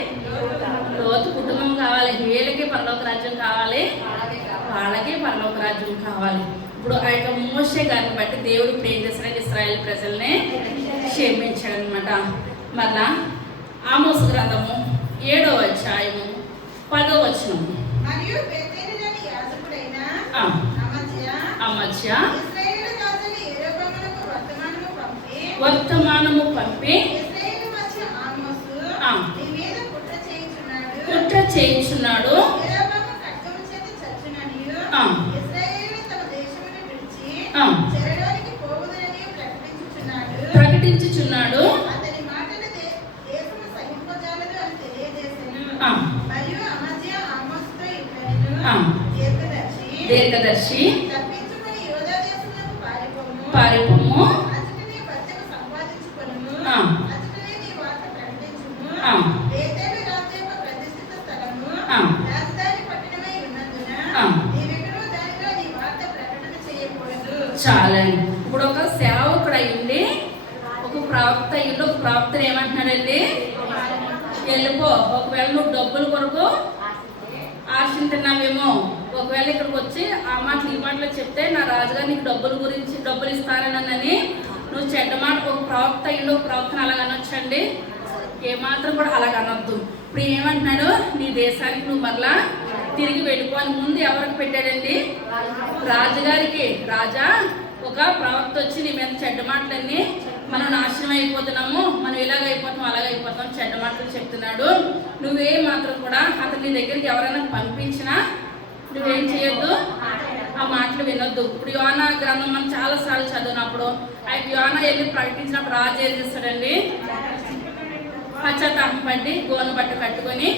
లోతు కుటుంబం కావాలి. వీళ్ళకి పరలోక రాజ్యం కావాలి, వాళ్ళకి పరలోక రాజ్యం కావాలి. ఇప్పుడు ఆ యొక్క మోషే గారిని బట్టి దేవుడు ఏం చేస్తాడు, ఇశ్రాయేలు ప్రజల్ని క్షమించాడు అనమాట. మళ్ళా ఆమోసు గ్రంథము 7వ అధ్యాయము 10వ వచనం. అమజ్య వర్తమానము పంపి కుట్ర చేయించున్నాడు, ప్రకటించుచున్నాడు. దీర్ఘదర్శి పారిపోము, చాలండి. ఇప్పుడు ఒక సేవకుడు అయ్యింది, ఒక ప్రాప్త అయ్యింది. ఒక ప్రాప్తను ఏమంటున్నాడండి, వెళ్ళిపో. ఒకవేళ నువ్వు డబ్బుల కొరకు ఆశింటున్నావేమో ఒకవేళ ఇక్కడికి వచ్చి ఆ మాటలు ఈ మాటలు చెప్తే నా రాజుగారు నీకు డబ్బులు ఇస్తానని నువ్వు చెడ్డ మాట ఒక ప్రవక్త అయ్యిండు, ఒక ప్రవక్తను అలాగ అనొచ్చండి. ఏమాత్రం కూడా అలాగ అనొద్దు. ఇప్పుడు ఏమంటున్నాడు, నీ దేశానికి నువ్వు మరలా తిరిగి వెళ్ళిపో అని ముందు ఎవరికి పెట్టాడండి? రాజుగారికి. రాజా, ఒక ప్రవక్త వచ్చి నీ మీద చెడ్డ మాటలన్నీ మనం నాశనం అయిపోతున్నాము, మనం ఇలాగ అయిపోతాం అలాగ అయిపోతాం చెడ్డ మాటలు చెప్తున్నాడు. నువ్వే మాత్రం కూడా అతను నీ దగ్గరికి ఎవరైనా పంపించినా నువ్వేం చేయొద్దు, ఆ మాటలు వినొద్దు. ఇప్పుడు యోనా గ్రంథం మనం చాలాసార్లు చదివినప్పుడు ఆయన యోనా వెళ్ళి ప్రకటించినప్పుడు రాజు ఏం చేస్తాడండి? పశ్చాత్తాపం పడి గోను బట్ట కట్టుకొని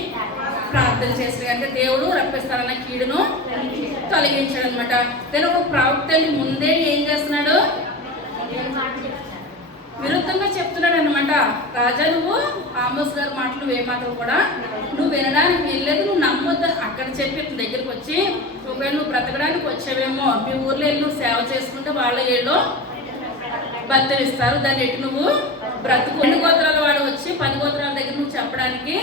ప్రార్థన చేశాడు కనుక దేవుడు రప్పిస్తారన్న కీడును తొలగించాడు అనమాట. నేను ఒక ప్రవక్తని ముందే ఏం చేస్తున్నాడు? విరుద్ధంగా చెప్తున్నాడు అనమాట. రాజా, నువ్వు ఆమోస్ గారి మాటలు ఏమాత్రం కూడా నువ్వు వినడానికి వీల్లేదు, నువ్వు నమ్మొద్దు. అక్కడ చెప్పి దగ్గరికి వచ్చి ఒకవేళ నువ్వు బ్రతకడానికి వచ్చావేమో, మీ ఊర్లో వెళ్ళి నువ్వు సేవ చేసుకుంటే వాళ్ళ ఏళ్ళు బద్దలు ఇస్తారు, దాన్ని ఎటు నువ్వు బ్రతుకు. 2 గోత్రాల వాడు వచ్చి 10 గోత్రాల దగ్గర నువ్వు చెప్పడానికి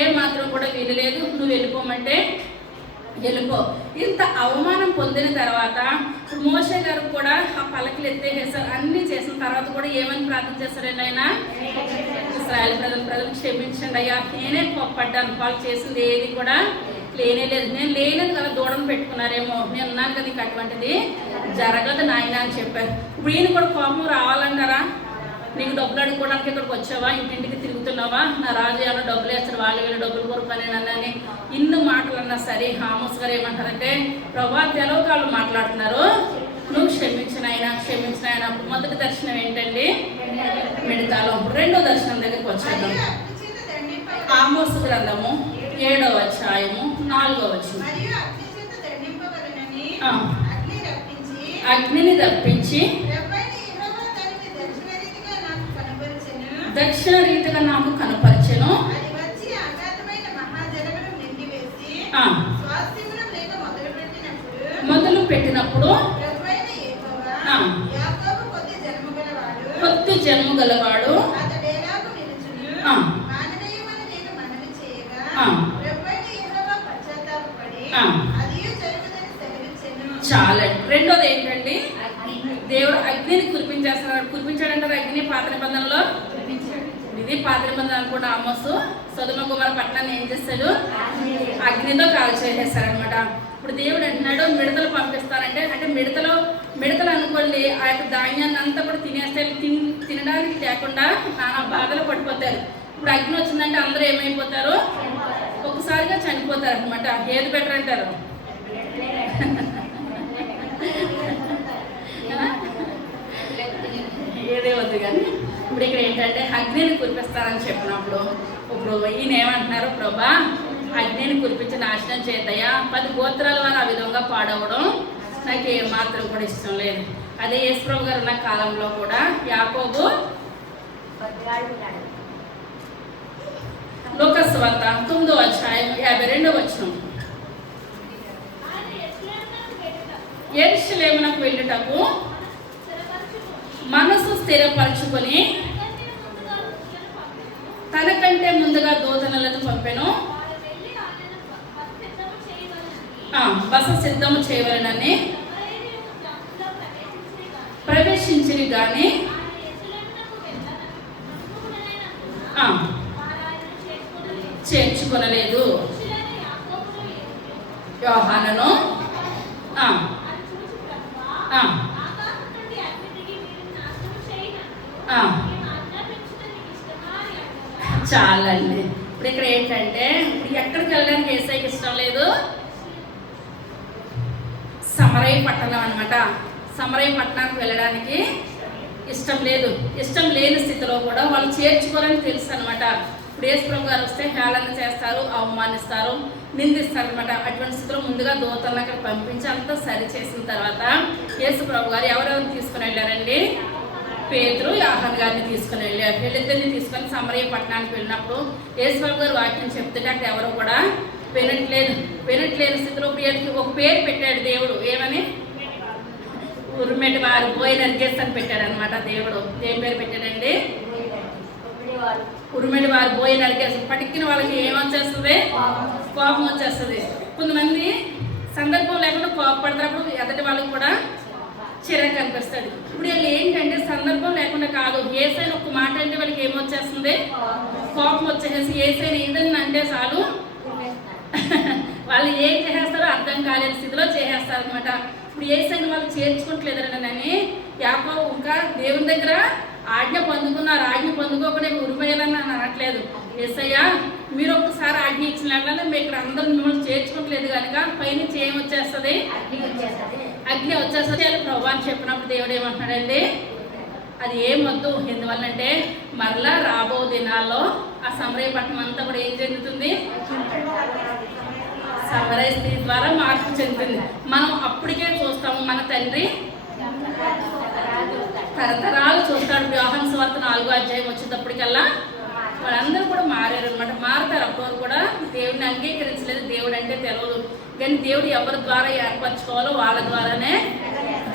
ఏం మాత్రం కూడా వీలు లేదు, నువ్వు వెళ్ళిపోమంటే వెళ్ళిపో. ఇంత అవమానం పొందిన తర్వాత మోషే గారు కూడా ఆ పలకలు ఎత్తేసారు. అన్ని చేసిన తర్వాత కూడా ఏమని ప్రార్థన చేస్తారండి ఆయన? ఇశ్రాయేలు ప్రజలు క్షమించండి అయ్యా, నేనే కోప్పడ్డాను, వాళ్ళు చేసింది ఏది కూడా లేనే లేదు, నేను లేనది కదా దూడను పెట్టుకున్నారేమో, నేను ఉన్నాను కదా, నీకు అటువంటిది జరగదు నాయన అని చెప్పారు. ఇప్పుడు ఈయన కూడా కోపం రావాలంటారా? నీకు డబ్బులు అడుక్కోవడానికి ఇక్కడికి వచ్చావా, ఇంటింటికి తిరుగుతున్నావా, నా రాజు ఏమన్నా డబ్బులు వేస్తారు, వాళ్ళు వీళ్ళు డబ్బులు కొరకనేనని ఇన్ని మాటలు అన్నా సరే ఆమోస్ గారు ఏమంటారంటే, ప్రభా తెలవక వాళ్ళు మాట్లాడుతున్నారు, నువ్వు క్షమించిన ఆయన. మొదటి దర్శనం ఏంటండి? మిడతాలో. రెండో దర్శనం దగ్గరికి వచ్చాను. ఆమోస్ గ్రంథము 7వ అధ్యాయము 4వ వచనం. అగ్నిని రప్పించి దక్షిణ రీతిగా నాకు కనపరిచెను. మొదలు పెట్టినప్పుడు కొద్ది జన్మ గలవాడు చాలండి. రెండోది ఏంటండి? దేవుడు అగ్నిని కురిపించేస్తున్నాడు. కురిపించాడంటారు అగ్ని పాత నిబంధనలో. ఇది పాత నిబంధన అనుకుంటా. ఆమోసు సొదొమ గొమొర్రా పట్టణాన్ని ఏం చేస్తాడు? అగ్నితో కాల్ చేసేస్తారనమాట. ఇప్పుడు దేవుడు అంటున్నాడు మిడతలు పంపిస్తానంటే, అంటే మిడతలు అనుకోండి ఆ యొక్క ధాన్యాన్ని అంతా కూడా తినేస్తే తినడానికి లేకుండా నానా బాధలు పడిపోతారు. ఇప్పుడు అగ్ని వచ్చిందంటే అందరూ ఏమైపోతారు? ఒక్కసారిగా చనిపోతారు అనమాట. ఏది బెటర్ అంటారు? ఏదే వద్దు కానీ ఇప్పుడు ఇక్కడ ఏంటంటే అగ్నిని కురిపిస్తారని చెప్పినప్పుడు ఇప్పుడు ఈయన ఏమంటున్నారు? ప్రభా, అగ్నిని కురిపించి నాశనం చేద్దయ్యా, 10 గోత్రాల వారు ఆ విధంగా పాడవడం నాకు ఏమాత్రం కూడా ఇష్టం లేదు. అదే యేసుప్రభు గారు ఉన్న కాలంలో కూడా యాకోబు లూకాసు వార్త 9వ అధ్యాయం 52వ వచనం. యెరూషలేమునకు వెళ్ళుటకు మనసు స్థిరపరచుకొని తనకంటే ముందుగా దూతలను పంపెను, బస సిద్ధము చేయవలనని ప్రవేశించిరి గాని చేర్చుకొనలేదు. యోహానును చాలండి. ఇప్పుడు ఇక్కడ ఏంటంటే ఇప్పుడు ఎక్కడికి వెళ్ళడానికి యేసయ్యకి ఇష్టం లేదు? సమరయ పట్టణం అనమాట. సమరయ పట్టణానికి వెళ్ళడానికి ఇష్టం లేదు. ఇష్టం లేని స్థితిలో కూడా వాళ్ళు చేర్చుకోవాలని తెలుసు అనమాట. ఇప్పుడు యేసుప్రభు గారు వస్తే హేళన చేస్తారు, అవమానిస్తారు, నిందిస్తారు అనమాట. అటువంటి స్థితిలో ముందుగా దూతలను అక్కడ పంపించి అంతా సరి చేసిన తర్వాత యేసుప్రభు గారు ఎవరెవరు తీసుకుని వెళ్ళారండి? పేతురు, యోహాను గారిని తీసుకుని వెళ్ళారు. వీళ్ళిద్దరిని తీసుకొని సమరయ పట్టణానికి వెళ్ళినప్పుడు యేసుప్రభు గారు వాక్యం చెప్తుంటే అక్కడ ఎవరు కూడా వినట్లేని స్థితిలో ఒక పేరు పెట్టాడు దేవుడు. ఏమని? ఉరిమెటి వారు పోయి నరికేస్తని పెట్టాడు అనమాట దేవుడు. ఏం పేరు పెట్టాడండి? ఉరిమెటి వారు పోయి నరికేస్తారు. పటిక్కిన వాళ్ళకి ఏమొచ్చేస్తుంది? కోపం వచ్చేస్తుంది. కొంతమంది సందర్భం లేకుండా కోపపడతారు, ఎదటి వాళ్ళకి కూడా చిరాకు అనిపిస్తుంది. ఇప్పుడు వీళ్ళు ఏంటంటే సందర్భం లేకుండా కాదు, ఏసైన ఒక మాట అంటే వాళ్ళకి ఏమొచ్చేస్తుంది, కోపం వచ్చేసి ఏసైన ఏదన్నా అంటే చాలు వాళ్ళు ఏం చేసేస్తారో అర్థం కాలేని స్థితిలో చేసేస్తారు అనమాట. ఇప్పుడు ఏసైన వాళ్ళు చేర్చుకోవట్లేదని యాకోబు ఇంకా దేవుని దగ్గర ఆజ్ఞ పొందుకున్నారు. ఆజ్ఞ పొందుకోకుండా ఉరిమేయాలని అనట్లేదు. ఏసయ్య మీరు ఒక్కసారి ఆజ్ఞ ఇచ్చినట్లనే మేము ఇక్కడ అందరూ మిమ్మల్ని చేర్చుకోవట్లేదు కనుక పైనుంచి ఏం వచ్చేస్తుంది, అగ్ని వచ్చేస్తుంది ప్రభు అని చెప్పినప్పుడు దేవుడు ఏమంటున్నాడండి, అది ఏమొద్దు. ఎందువల్లంటే మరలా రాబో దినాల్లో ఆ సమరయ పట్టణం అంతా కూడా ఏం జరుగుతుంది, సమరయ స్థితి ద్వారా మార్పు చెందుతుంది. మనం అప్పటికే చూస్తాము, మన తండ్రి తరతరాలు చూస్తాడు. యోహాను సువార్త 4వ అధ్యాయం వచ్చేటప్పటికల్లా వాళ్ళందరూ కూడా మారారు అనమాట. మారుతారు. అప్పుడు కూడా దేవుడిని అంగీకరించలేదు, దేవుడు అంటే తెలియదు. కానీ దేవుడు ఎవరి ద్వారా ఏర్పరచుకోవాలో వాళ్ళ ద్వారానే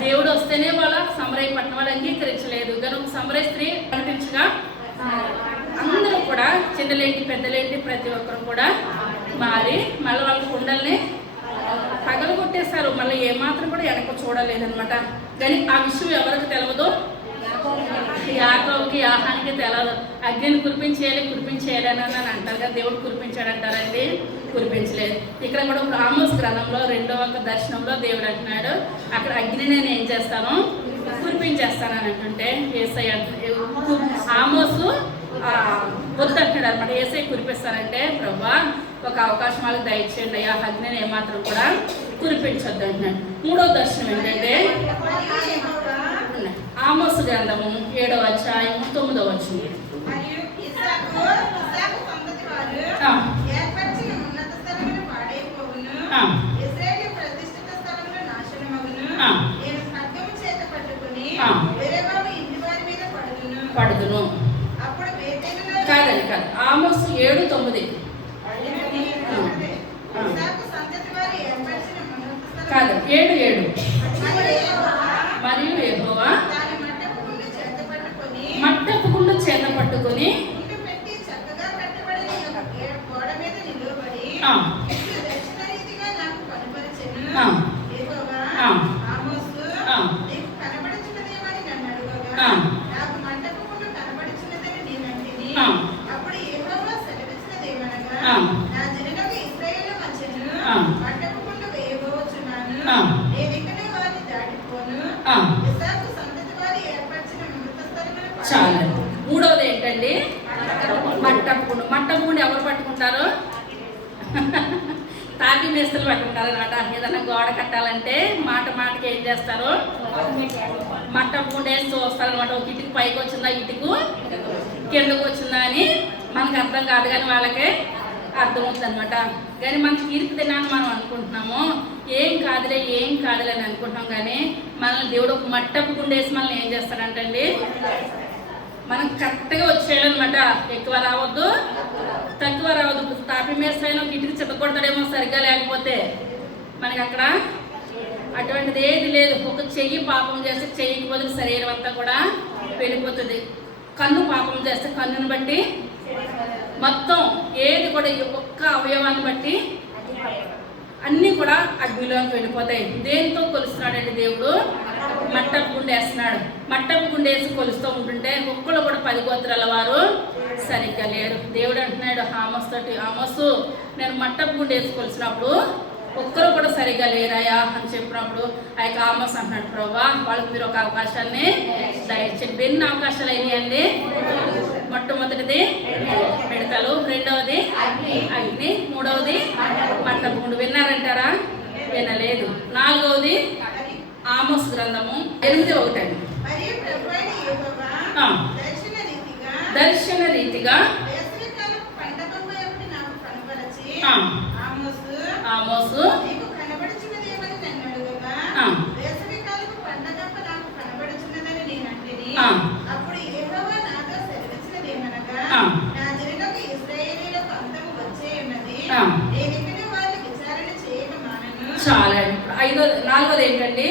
దేవుడు వస్తేనే వాళ్ళ సమరయ పట్టణం వాళ్ళు అంగీకరించలేదు. కానీ ఒక సమరయ స్త్రీ ప్రకటించగా అందరూ కూడా చిన్నలేంటి పెద్దలేంటి ప్రతి ఒక్కరు కూడా మారి మళ్ళీ వాళ్ళ కుండల్ని పగలు కొట్టేస్తారు. మళ్ళీ ఏమాత్రం కూడా వెనక చూడలేదనమాట. కానీ ఆ విషయం ఎవరికి తెలియదు, యాకోబుకి యాహానికి తెలియదు. అగ్నిని కురిపించేయాలి అని అంటారు కదా, దేవుడు కురిపించాడు అంటారండి, కురిపించలేదు. ఇక్కడ కూడా ఆమోస్ గ్రంథంలో 2వ దర్శనంలో దేవుడు అంటున్నాడు, అక్కడ అగ్ని నేను ఏం చేస్తాను, కురిపించేస్తానని అంటుంటే యేసయ్య ఆమోసు వద్దంటాడు అనమాట. యేసయ్య కురిపిస్తానంటే ప్రభా ఒక అవకాశం వాళ్ళకి దయచేయండి, ఆ అగ్నిని ఏమాత్రం కూడా కురిపించొద్దు అంటున్నాడు. 3వ దర్శనం ఏంటంటే ఆమోసు గ్రంథము 7వ అధ్యాయం 9వ వచనం. పడుదును కాదండి కాదు, ఆమోసు 7:9 కాదు, 7:7 మరియు యెహోవా మట్టపు కుండ చేత పట్టుకొని చాలా. 3వది ఏంటండి, మట్టపు కుండ. మట్టపు కుండ ఎవరు పట్టుకుంటారు, తాటి మేస్తులు పట్టుకుంటారు అనమాట. ఏదన్నా గోడ కట్టాలంటే మాటకి ఏం చేస్తారు, మట్టపు కుండ వేసి చూస్తారు అనమాట. ఒక ఇటుకు పైకి వచ్చిందా, ఇటుకు కిందకు వచ్చిందా అని మనకు అర్థం కాదు, కానీ వాళ్ళకే అర్థమవుతుంది అనమాట. కానీ మనకి తీర్పు తిన్నాను మనం అనుకుంటున్నాము, ఏం కాదులే అని అనుకుంటున్నాం. కానీ మనల్ని దేవుడు ఒక మట్టపు కుండ వేసి మనల్ని ఏం చేస్తాడంటండి, మనం కరెక్ట్గా వచ్చేయాలన్నమాట. ఎక్కువ రావద్దు, తక్కువ రావద్దు. తాపి మేస్తైనా ఒక ఇటుకు చిత్తకొడతాడేమో సరిగ్గా లేకపోతే, మనకి అక్కడ అటువంటిది ఏది లేదు. ఒక చెయ్యి పాపం చేస్తే చెయ్యికి బదులు శరీరం అంతా కూడా వెళ్ళిపోతుంది. కన్ను పాపం చేస్తే కన్నుని బట్టి మొత్తం ఏది కూడా ఒక్క అవయవాన్ని బట్టి అన్నీ కూడా అగ్నిలోకి వెళ్ళిపోతాయి. దేంతో కొలుస్తున్నాడండి దేవుడు, మట్టపు గుండె వేస్తున్నాడు. మట్టపు గుండె వేసి కొలుస్తూ ఉంటుంటే ఒక్కళ్ళు కూడా 10 గోత్రాల వారు సరిగ్గా లేరు. దేవుడు అంటున్నాడు ఆమోసు నేను మట్టపు గుండె వేసి కొలిసినప్పుడు ఒక్కరు కూడా సరిగ్గా లేరాయా అని చెప్పినప్పుడు ఆ యొక్క ఆమోస్ అంటున్నాడు, ప్రభా వాళ్ళకి మీరు ఒక అవకాశాన్ని దయచేయండి. ఎన్ని అవకాశాలు అయినాయండి, మొట్టమొదటిది మిడతలు, 2వది అగ్ని, 3వది మట్టపు గుండు. విన్నారంటారా, వినలేదు. 4వది ఆమోస్ గ్రంథము 8:1 దర్శన రీతిగా ఆమోసు చాలా. 4వది ఏంటండి,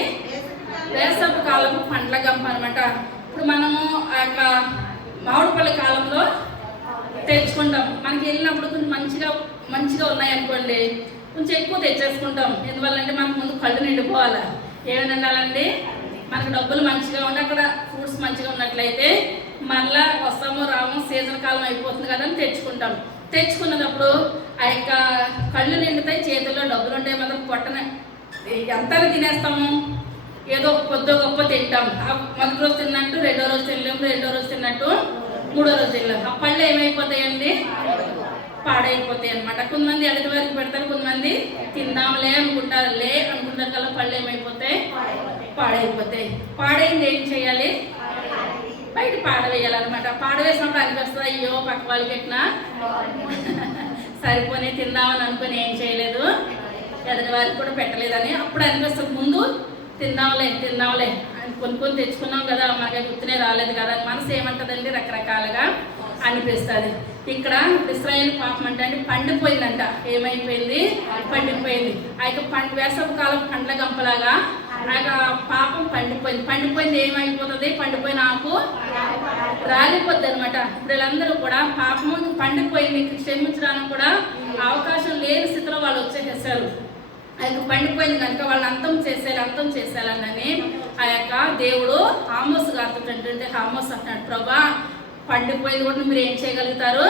వేసవి కాలపు పండ్ల గంప అనమాట. ఇప్పుడు మనము ఆ యొక్క మామిడిపల్లి కాలంలో తెచ్చుకుంటాం. మనకి వెళ్ళినప్పుడు కొంచెం మంచిగా ఉన్నాయి అనుకోండి, కొంచెం ఎక్కువ తెచ్చేసుకుంటాం. ఎందువల్లంటే మనకు ముందు కళ్ళు నిండిపోవాలి. ఏమైనా ఉండాలండి, మనకు డబ్బులు మంచిగా ఉండి అక్కడ ఫ్రూట్స్ మంచిగా ఉన్నట్లయితే మళ్ళా వస్తాము రాము, సీజన్ కాలం అయిపోతుంది కదా అని తెచ్చుకుంటాం. తెచ్చుకున్నప్పుడు ఆ యొక్క కళ్ళు నిండుతాయి, చేతుల్లో డబ్బులు ఉంటాయి, మాత్రం పొట్టన ఎంత తినేస్తాము, ఏదో కొద్ది గొప్ప తింటాం. మొదటి రోజు తిన్నట్టు రెండో రోజు తినలేము, రెండో రోజు తిన్నట్టు మూడో రోజు తినలేము. ఆ పళ్ళు ఏమైపోతాయండి, పాడైపోతాయి అనమాట. కొంతమంది ఎడటి వరకు పెడతారు, కొంతమంది తిందాంలే అనుకుంటారు కదా, పళ్ళు ఏమైపోతాయి, పాడైపోతాయి. పాడైంది ఏం చేయాలి, బయట పాడవేయాలన్నమాట. పాడవేసినప్పుడు అనిపిస్తుంది అయ్యో పక్క వాళ్ళకి ఎట్లా సరిపోయి తిందామని అనుకుని ఏం చేయలేదు, ఎదటి వారికి కూడా పెట్టలేదని అప్పుడు అనిపిస్తుంది. ముందు తిందాంలే కొన్ని తెచ్చుకున్నాం కదా, మనకి గుర్తునే రాలేదు కదా అని మనసు ఏమంటుందండి, రకరకాలుగా అనిపిస్తుంది. ఇక్కడ ఇశ్రాయేలు పాపం అంటే పండిపోయిందంట. ఏమైపోయింది, పండిపోయింది. ఆ యొక్క వేసవి కాలం పండ్ల గంపలాగా ఆ యొక్క పాపం పండిపోయింది. ఏమైపోతుంది, పండిపోయిన ఆకు రాలిపోద్ది అనమాట. ఇప్పుడు వీళ్ళందరూ కూడా పాపము పండిపోయింది, క్షమించడానికి కూడా అవకాశం లేని స్థితిలో వాళ్ళు వచ్చేసేసారు. ఆ యొక్క పండిపోయింది కనుక వాళ్ళు అంతం చేసేయాలని ఆ యొక్క దేవుడు ఆమోస్ గారితో ఏంటంటే, ఆమోస్ అంటున్నాడు, ప్రభా పండిపోయింది కూడా మీరు ఏం చేయగలుగుతారు,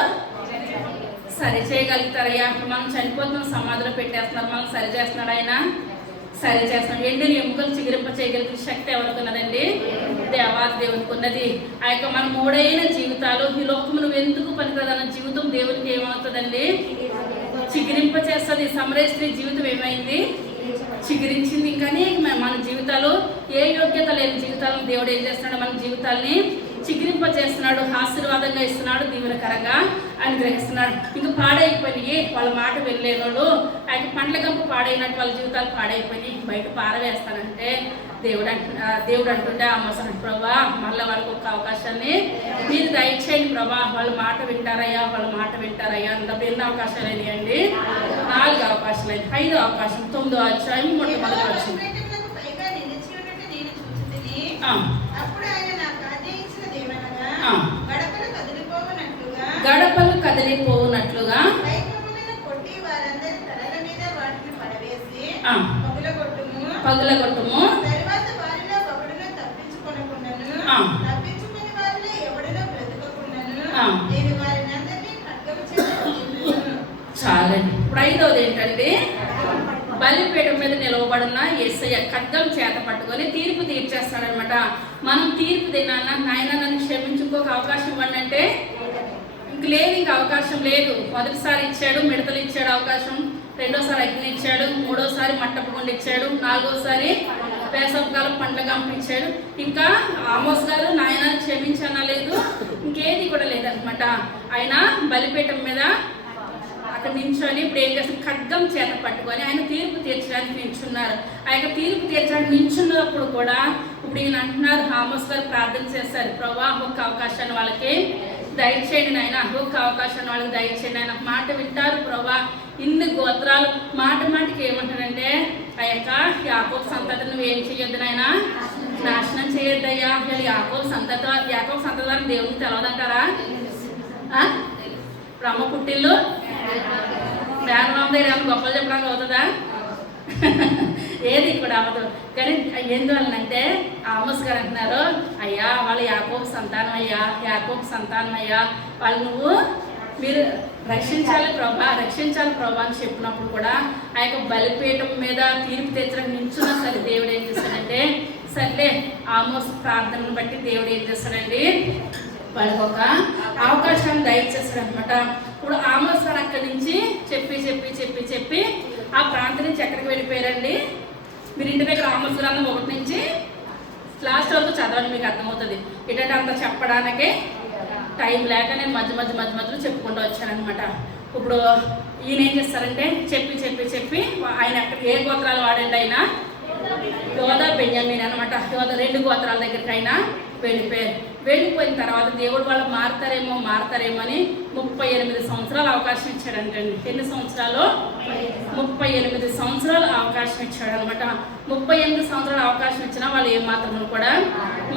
సరి చేయగలుగుతారయ్యా. మనం చనిపోతున్న సమాధిలో పెట్టేస్తున్నారు, మనం సరి చేస్తున్నాడు ఆయన, సరి చేస్తున్నాడు. ఎండిని ఎముకలు చిగురింప చేయగలిగిన శక్తి ఎవరికి ఉన్నదండి, దేవాది దేవునికి ఉన్నది. ఆ యొక్క మన మూడైన జీవితాలు ఈ లోకము నువ్వు ఎందుకు పనికిరాదన్న జీవితం దేవునికి ఏమవుతుందండి, చిగురింప చేస్తుంది. సమరయ స్త్రీ జీవితం ఏమైంది, చిగురించింది. కానీ మన జీవితాలు ఏ యోగ్యత లేని జీవితాలను దేవుడు ఏం చేస్తున్నాడు, మన జీవితాల్ని చిగురింప చేస్తున్నాడు, ఆశీర్వాదంగా ఇస్తున్నాడు, దీవెనకరంగా అనుగ్రహిస్తున్నాడు. ఇంకా పాడైపోయి వాళ్ళ మాట వెళ్ళలేనోడు, ఆయన పండ్ల గంప పాడైనట్టు వాళ్ళ జీవితాలు పాడైపోయి బయట పారవేస్తానంటే దేవుడు అంటుండే ఆమోస్ ప్రభా మళ్ళీ వాళ్ళకి ఒక అవకాశాన్ని మీరు దయచేయండి ప్రభా, వాళ్ళ మాట వింటారయ్యా అందులో ఎన్ని అవకాశాలు అయ్యండి, 4 అవకాశాలు అయింది. 5వ అవకాశం 9వ అధ్యాయం మొట్టమొదటి వచ్చింది. గడపలు కదిలిపోవునట్లుగా పగులగొట్టుము. చాలండి. ఇప్పుడు 5వది ఏంటంటే, బలిపీఠం మీద నిలవబడున్న యేసయ్య ఖడ్గం చేత పట్టుకొని తీర్పు తీర్చేస్తాడనమాట. మనం తీర్పు తిన్నానా, నాయన నన్ను క్షమించి ఇంకొక అవకాశం ఇవ్వండి అంటే ఇంక అవకాశం లేదు. మొదటిసారి ఇచ్చాడు, మిడతలు ఇచ్చాడు అవకాశం, రెండోసారి అగ్ని ఇచ్చాడు, మూడోసారి మట్టపు గుండు ఇచ్చాడు, 4వసారి వేసవకాలం పండ్ల గంప ఇచ్చాడు. ఇంకా ఆమోస్ గారు నాయన క్షమించనా లేదు, ఇంకేది కూడా లేదనమాట. ఆయన బలిపీఠం మీద అక్కడ నించొని ఇప్పుడు ఏం చేస్తారు, ఖడ్గం చేత పట్టుకొని ఆయన తీర్పు తీర్చడానికి నించున్నారు. ఆ యొక్క తీర్పు తీర్చడానికి నించున్నప్పుడు కూడా ఇప్పుడు ఈయన అంటున్నారు, ఆమోస్ గారు ప్రార్థన చేస్తారు, ప్రభా ఒక్క అవకాశాన్ని వాళ్ళకి దయచేయండి నాయన, ఒక్క అవకాశాన్ని వాళ్ళకి దయచేయండి ఆయన, మాట వింటారు ప్రభా. ఇన్ని గోత్రాలు మాటికి ఏమంటాడంటే, ఆ యొక్క యాకోబు సంతతి నువ్వు ఏం చేయొద్దు నాయన, నాశనం చేయొద్దయ్యా. యాకోబు సంతతి వారికి దేవునికి తెలవదంటారా? బ్రహ్మ పుట్టిల్లు మేనమామ దగ్గర ఏమైనా గొప్పలు చెప్పడానికి అవుతుందా? ఏది కూడా అవ్వదు. కానీ ఎందువలనంటే ఆమోస్ గారు అంటున్నారు, అయ్యా వాళ్ళు యాకోబు సంతానం అయ్యా, వాళ్ళు మీరు రక్షించాలి ప్రభా అని చెప్పినప్పుడు కూడా ఆ యొక్క బలిపీఠం మీద తీర్పు తెచ్చడానికి నించున్నా సరే దేవుడు ఏం చేస్తాడంటే, సర్లే ఆమోస్ ప్రార్థనను బట్టి దేవుడు ఏం చేస్తాడండి, వాళ్ళకి ఒక అవకాశాన్ని దయచేస్తాడు అనమాట. ఇప్పుడు ఆమోస్ గారు అక్కడి నుంచి చెప్పి ఆ ప్రాంతం నుంచి ఎక్కడికి వెళ్ళిపోయారండి. మీరు ఇంటి దగ్గర ఆమోస్ గ్రంథం 1 నుంచి లాస్ట్ వరకు చదవండి, మీకు అర్థమవుతుంది. ఏంటంటే అంత చెప్పడానికే టైం లేక నేను మధ్యలో చెప్పుకుంటూ వచ్చానమాట. ఇప్పుడు ఈయన ఏం చేస్తారంటే చెప్పి ఆయన అక్కడ ఏ గోత్రాలు వాడండి, అయినా యోధా బెన్యామీన్ అనమాట. 2 గోత్రాల దగ్గరికి అయినా వెళ్ళిపోయారు. వెళ్ళిపోయిన తర్వాత దేవుడు వాళ్ళు మారతారేమో అని 38 సంవత్సరాలు అవకాశం ఇచ్చాడంటండి. ఎన్ని సంవత్సరాలు? 38 సంవత్సరాలు అవకాశం ఇచ్చాడు అనమాట. 38 సంవత్సరాలు అవకాశం ఇచ్చినా వాళ్ళు ఏమాత్రం కూడా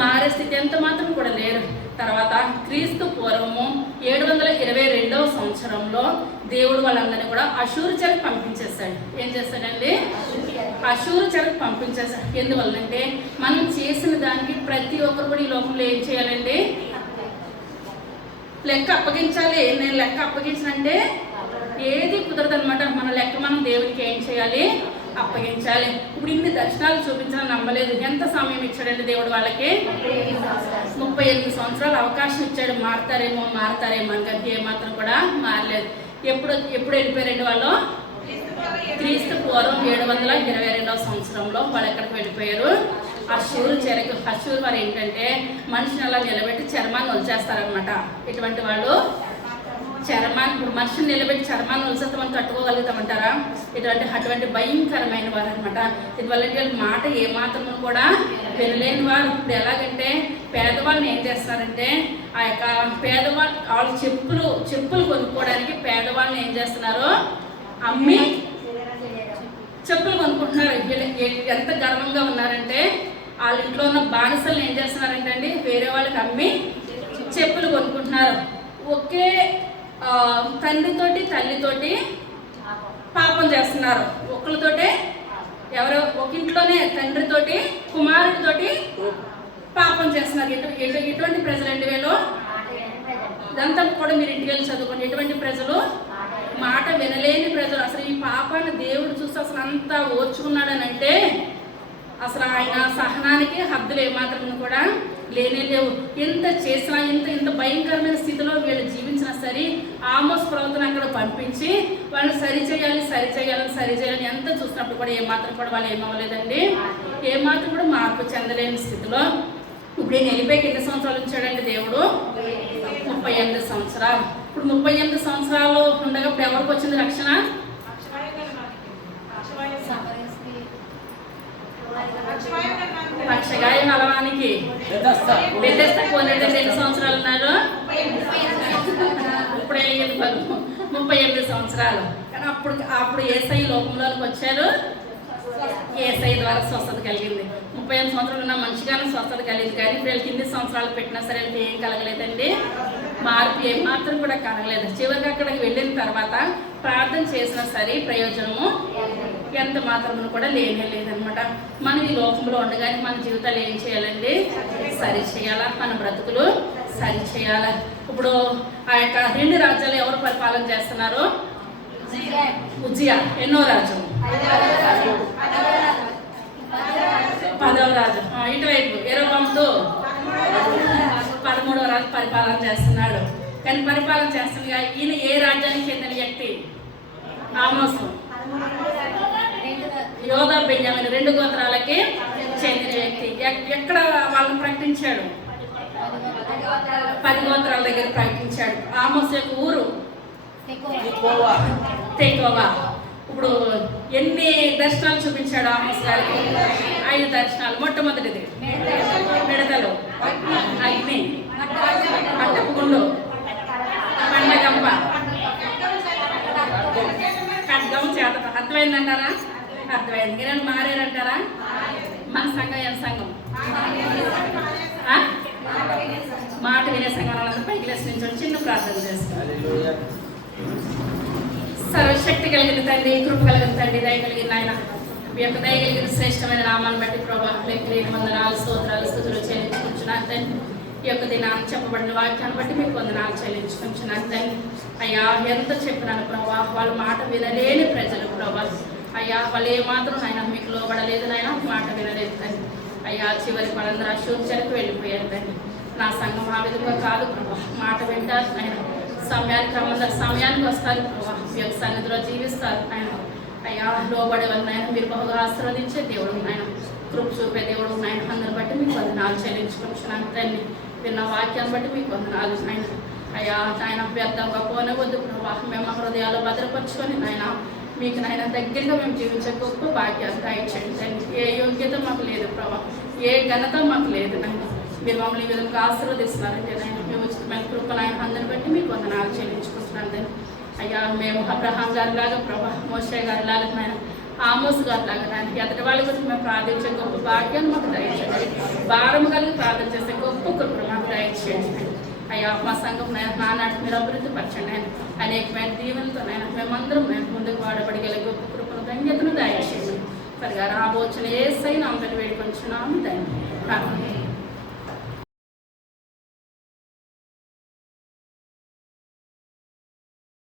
మారే స్థితి ఎంత మాత్రం కూడా లేరు. తర్వాత క్రీస్తు పూర్వము 722వ సంవత్సరంలో దేవుడు వాళ్ళందరినీ కూడా అషూరు చెరకు పంపించేస్తాడు. ఏం చేస్తాడండి? అషూరు చెరకు పంపించేస్తాడు. ఎందువల్లంటే మనం చేసిన దానికి ప్రతి ఒక్కరు కూడా ఈ లోకంలో ఏం చేయాలండి? లెక్క అప్పగించాలి. నేను లెక్క అప్పగించానంటే ఏది కుదరదు అనమాట. మన లెక్క మనం దేవునికి ఏం చేయాలి? అప్పగించాలి. ఇప్పుడు ఇన్ని దర్శనాలు చూపించడం నమ్మలేదు. ఎంత సమయం ఇచ్చాడండి దేవుడు వాళ్ళకి? 38 సంవత్సరాలు అవకాశం ఇచ్చాడు. మారతారేమో అని, కానీ ఏమాత్రం కూడా మారలేదు. ఎప్పుడు వెళ్ళిపోయారండి వాళ్ళు? క్రీస్తు పూర్వం 722వ సంవత్సరంలో వాళ్ళు ఎక్కడికి వెళ్ళిపోయారు? అషూరు చెరకు. అషూరు వారు ఏంటంటే మనిషిని అలా నిలబెట్టి చర్మాన్ని వదిలేస్తారనమాట. ఇటువంటి వాళ్ళు ఇప్పుడు మనిషిని నిలబెట్టి చర్మాన్ని వలిసేస్తే మనం తట్టుకోగలుగుతామంటారా? అటువంటి భయంకరమైన వారు అనమాట. ఇదివల్ల మాట ఏమాత్రం కూడా వినలేని వారు. ఇప్పుడు ఎలాగంటే పేదవాళ్ళని ఏం చేస్తున్నారంటే ఆ యొక్క పేదవాళ్ళు వాళ్ళు చెప్పులు కొనుక్కోవడానికి పేదవాళ్ళని ఏం చేస్తున్నారు? అమ్మి చెప్పులు కొనుక్కుంటున్నారు. ఎంత గర్వంగా ఉన్నారంటే వాళ్ళ ఇంట్లో ఉన్న బానిసలను ఏం చేస్తున్నారంటే అండి వేరే వాళ్ళకి అమ్మి చెప్పులు కొనుక్కుంటున్నారు. ఒకే తండ్రితోటి తల్లితోటి పాపం చేస్తున్నారు. ఒకళ్ళతోటే ఎవరో ఒక ఇంట్లోనే తండ్రితోటి కుమారుడితోటి పాపం చేస్తున్నారు. ఎటువంటి ప్రజలండి వీళ్ళు? ఇదంతా కూడా మీరు ఇంటికి వెళ్ళి చదువుకోండి. ఎటువంటి ప్రజలు? మాట వినలేని ప్రజలు. అసలు ఈ పాపాన్ని దేవుడు చూస్తే అసలు అంతా ఓర్చుకున్నాడని అంటే అసలు ఆయన సహనానికి హద్దులు ఏమాత్రం కూడా లేనే లేవు. ఎంత చేసినా ఇంత భయంకరమైన స్థితిలో వీళ్ళు జీవించినా సరే ఆమోస్ ప్రవక్తను అక్కడ పంపించి వాళ్ళు సరిచేయాలని ఎంత చూసినప్పుడు కూడా ఏమాత్రం కూడా వాళ్ళు ఏమవ్వలేదండి. ఏమాత్రం కూడా మార్పు చెందలేని స్థితిలో ఇప్పుడు నేను వెళ్ళిపోయి ఎన్ని సంవత్సరాలు ఉంచాడండి దేవుడు? 38 సంవత్సరాలు. ఇప్పుడు 38 సంవత్సరాలు ఉండగా ఇప్పుడు ఎవరికి వచ్చింది రక్షణ? పక్షగాయం అలవానికి బెతెస్దా కోనేరు ఎన్ని సంవత్సరాలు ఉన్నారు? ఇప్పుడు 38 సంవత్సరాలు. కానీ అప్పుడు యేసై లోకంలోకి వచ్చారు. యేసై ద్వారా స్వస్థత కలిగింది. 38 సంవత్సరాలు ఉన్న మనిషిగానే స్వస్థత కలిగింది. కానీ ఇప్పుడు వీళ్ళకి ఇన్ని సంవత్సరాలు పెట్టినా సరే ఏం కలగలేదండి? మార్పు ఏమాత్రం కూడా కలగలేదు. చివరికి అక్కడికి వెళ్ళిన తర్వాత ప్రార్థన చేసినా సరే ప్రయోజనము ఎంత మాత్రం కూడా లేదనమాట. మనం ఈ లోకంలో ఉండగానే మన జీవితాలు ఏం చేయాలండి? సరి చేయాలా, మన బ్రతుకులు సరి చేయాలా. ఇప్పుడు ఆ యొక్క 2 రాజ్యాలు ఎవరు పరిపాలన చేస్తున్నారు? ఉజ్జియా ఎన్నో రాజు? 10వ రాజు. ఇటువైపు యెరోబాముతో 13వ రాజు పరిపాలన చేస్తున్నాడు. కానీ పరిపాలన చేస్తుండగా ఈయన ఏ రాజ్యానికి చెందిన వ్యక్తి? ఆమోసు. యోధా బెన్యామీను 2 గోత్రాలకి చెందిన వ్యక్తి. ఎక్కడ వాళ్ళని ప్రకటించాడు? 10 గోత్రాల దగ్గర ప్రకటించాడు. ఆమోస్ యొక్క ఊరు తెకోవా. ఇప్పుడు ఎన్ని దర్శనాలు చూపించాడు ఆమోస్ గారికి? 5 దర్శనాలు. మొట్టమొదటిది మిడతలు, అగ్ని, పట్టపుగుండు, పండగంప, ఖడ్గం, చేత. అర్థమైందంటారా? అర్థమైంది. మీరు మారారంటారా? మన సంఘం ఏం సంఘం? మాట వినే సంఘం. వాళ్ళంతా పైకి లేసి నుంచి చిన్న ప్రార్థన చేస్తాం. సర్వశక్తి కలిగిన తండ్రి, కృప కలిగిన తండ్రి, దయ కలిగిన ఆయన, మీ యొక్క దయ కలిగిన శ్రేష్టమైన నామాన్ని బట్టి ప్రభావ వందనాలు, స్తోత్రాలు, స్తుతులు చెల్లించుకుంటున్నాను తండ్రి. ఈ యొక్క దినాన్ని చెప్పబడిన వాక్యాన్ని బట్టి మీకు వందనాలు చెల్లించుకుంటున్నాను తండ్రి. అయ్యా ఎంత చెప్పినాను ప్రభా, వాళ్ళ మాట వినలేని ప్రజలు ప్రభా. అయ్యా వాళ్ళు ఏమాత్రం ఆయన మీకు లోబడలేదు, నాయన మాట వినలేదు తండ్రి. అయ్యా చివరికి వాళ్ళందరూ అశూరు చెరకు వెళ్ళిపోయారు తండ్రి. నా సంఘం ఆ విధంగా కాదు ప్రభా, మాట వింటారు ఆయన. సమయానికి వస్తారు ప్రభా, మీ యొక్క సన్నిధిలో జీవిస్తారు ఆయన. అయ్యా లోబడే వాళ్ళు నాయన మీరు బహుగా ఆశీర్వదించే దేవుడు నాయన, కృప చూపే దేవుడు నాయన. అందరిని బట్టి మీకు వందనాలు చెల్లించుకుంటున్నాను తండ్రి. విన్న వాక్యాన్ని బట్టి మీకు వందనాలు నాయన. అయ్యా నాయన వ్యర్థంగా పోనవద్దు ప్రభా, మేము హృదయాలు భద్రపరుచుకొని నాయన మీకు నాయన దగ్గరగా మేము జీవించే గొప్ప భాగ్యాన్ని దయచేయండి తండ్రి. ఏ యోగ్యత మాకు లేదు ప్రభా, ఏ ఘనత మాకు లేదు నాయన. మీరు మమ్మల్ని ఈ విధంగా ఆశీర్వదిస్తున్నారంటే నాయన మీ ఉచితమైన కృపలు ఆయన అందరిని బట్టి మీకు వందనాలు చెల్లించుకుంటున్నాను తండ్రి. అయ్యా మేము అబ్రహాం గారి లాగా ప్రభా, మోషే గారి లాగా నాయన, ఆమోస్ గారి లాగా నాయన ఎదుటి వాళ్ళ గురించి మేము ప్రార్థించే గొప్ప భాగ్యాన్ని మాకు దయచేయండి. భారము కలిగి ప్రార్థన చేసే గొప్ప కృపను మాకు దయచేయండి. అయ్యా మా సంఘం నానాటి మీరు అభివృద్ధి పరచండి ఆయన. అనేకమైన దీవెనలతో నాయన మేమందరం నేను ముందుకు వాడబడిగల గొప్ప కృపను ధన్యతను దయచేయండి. సరిగా రాబోచిన యేసయ్య నామమున వేడుకొంచున్నాము తండ్రి.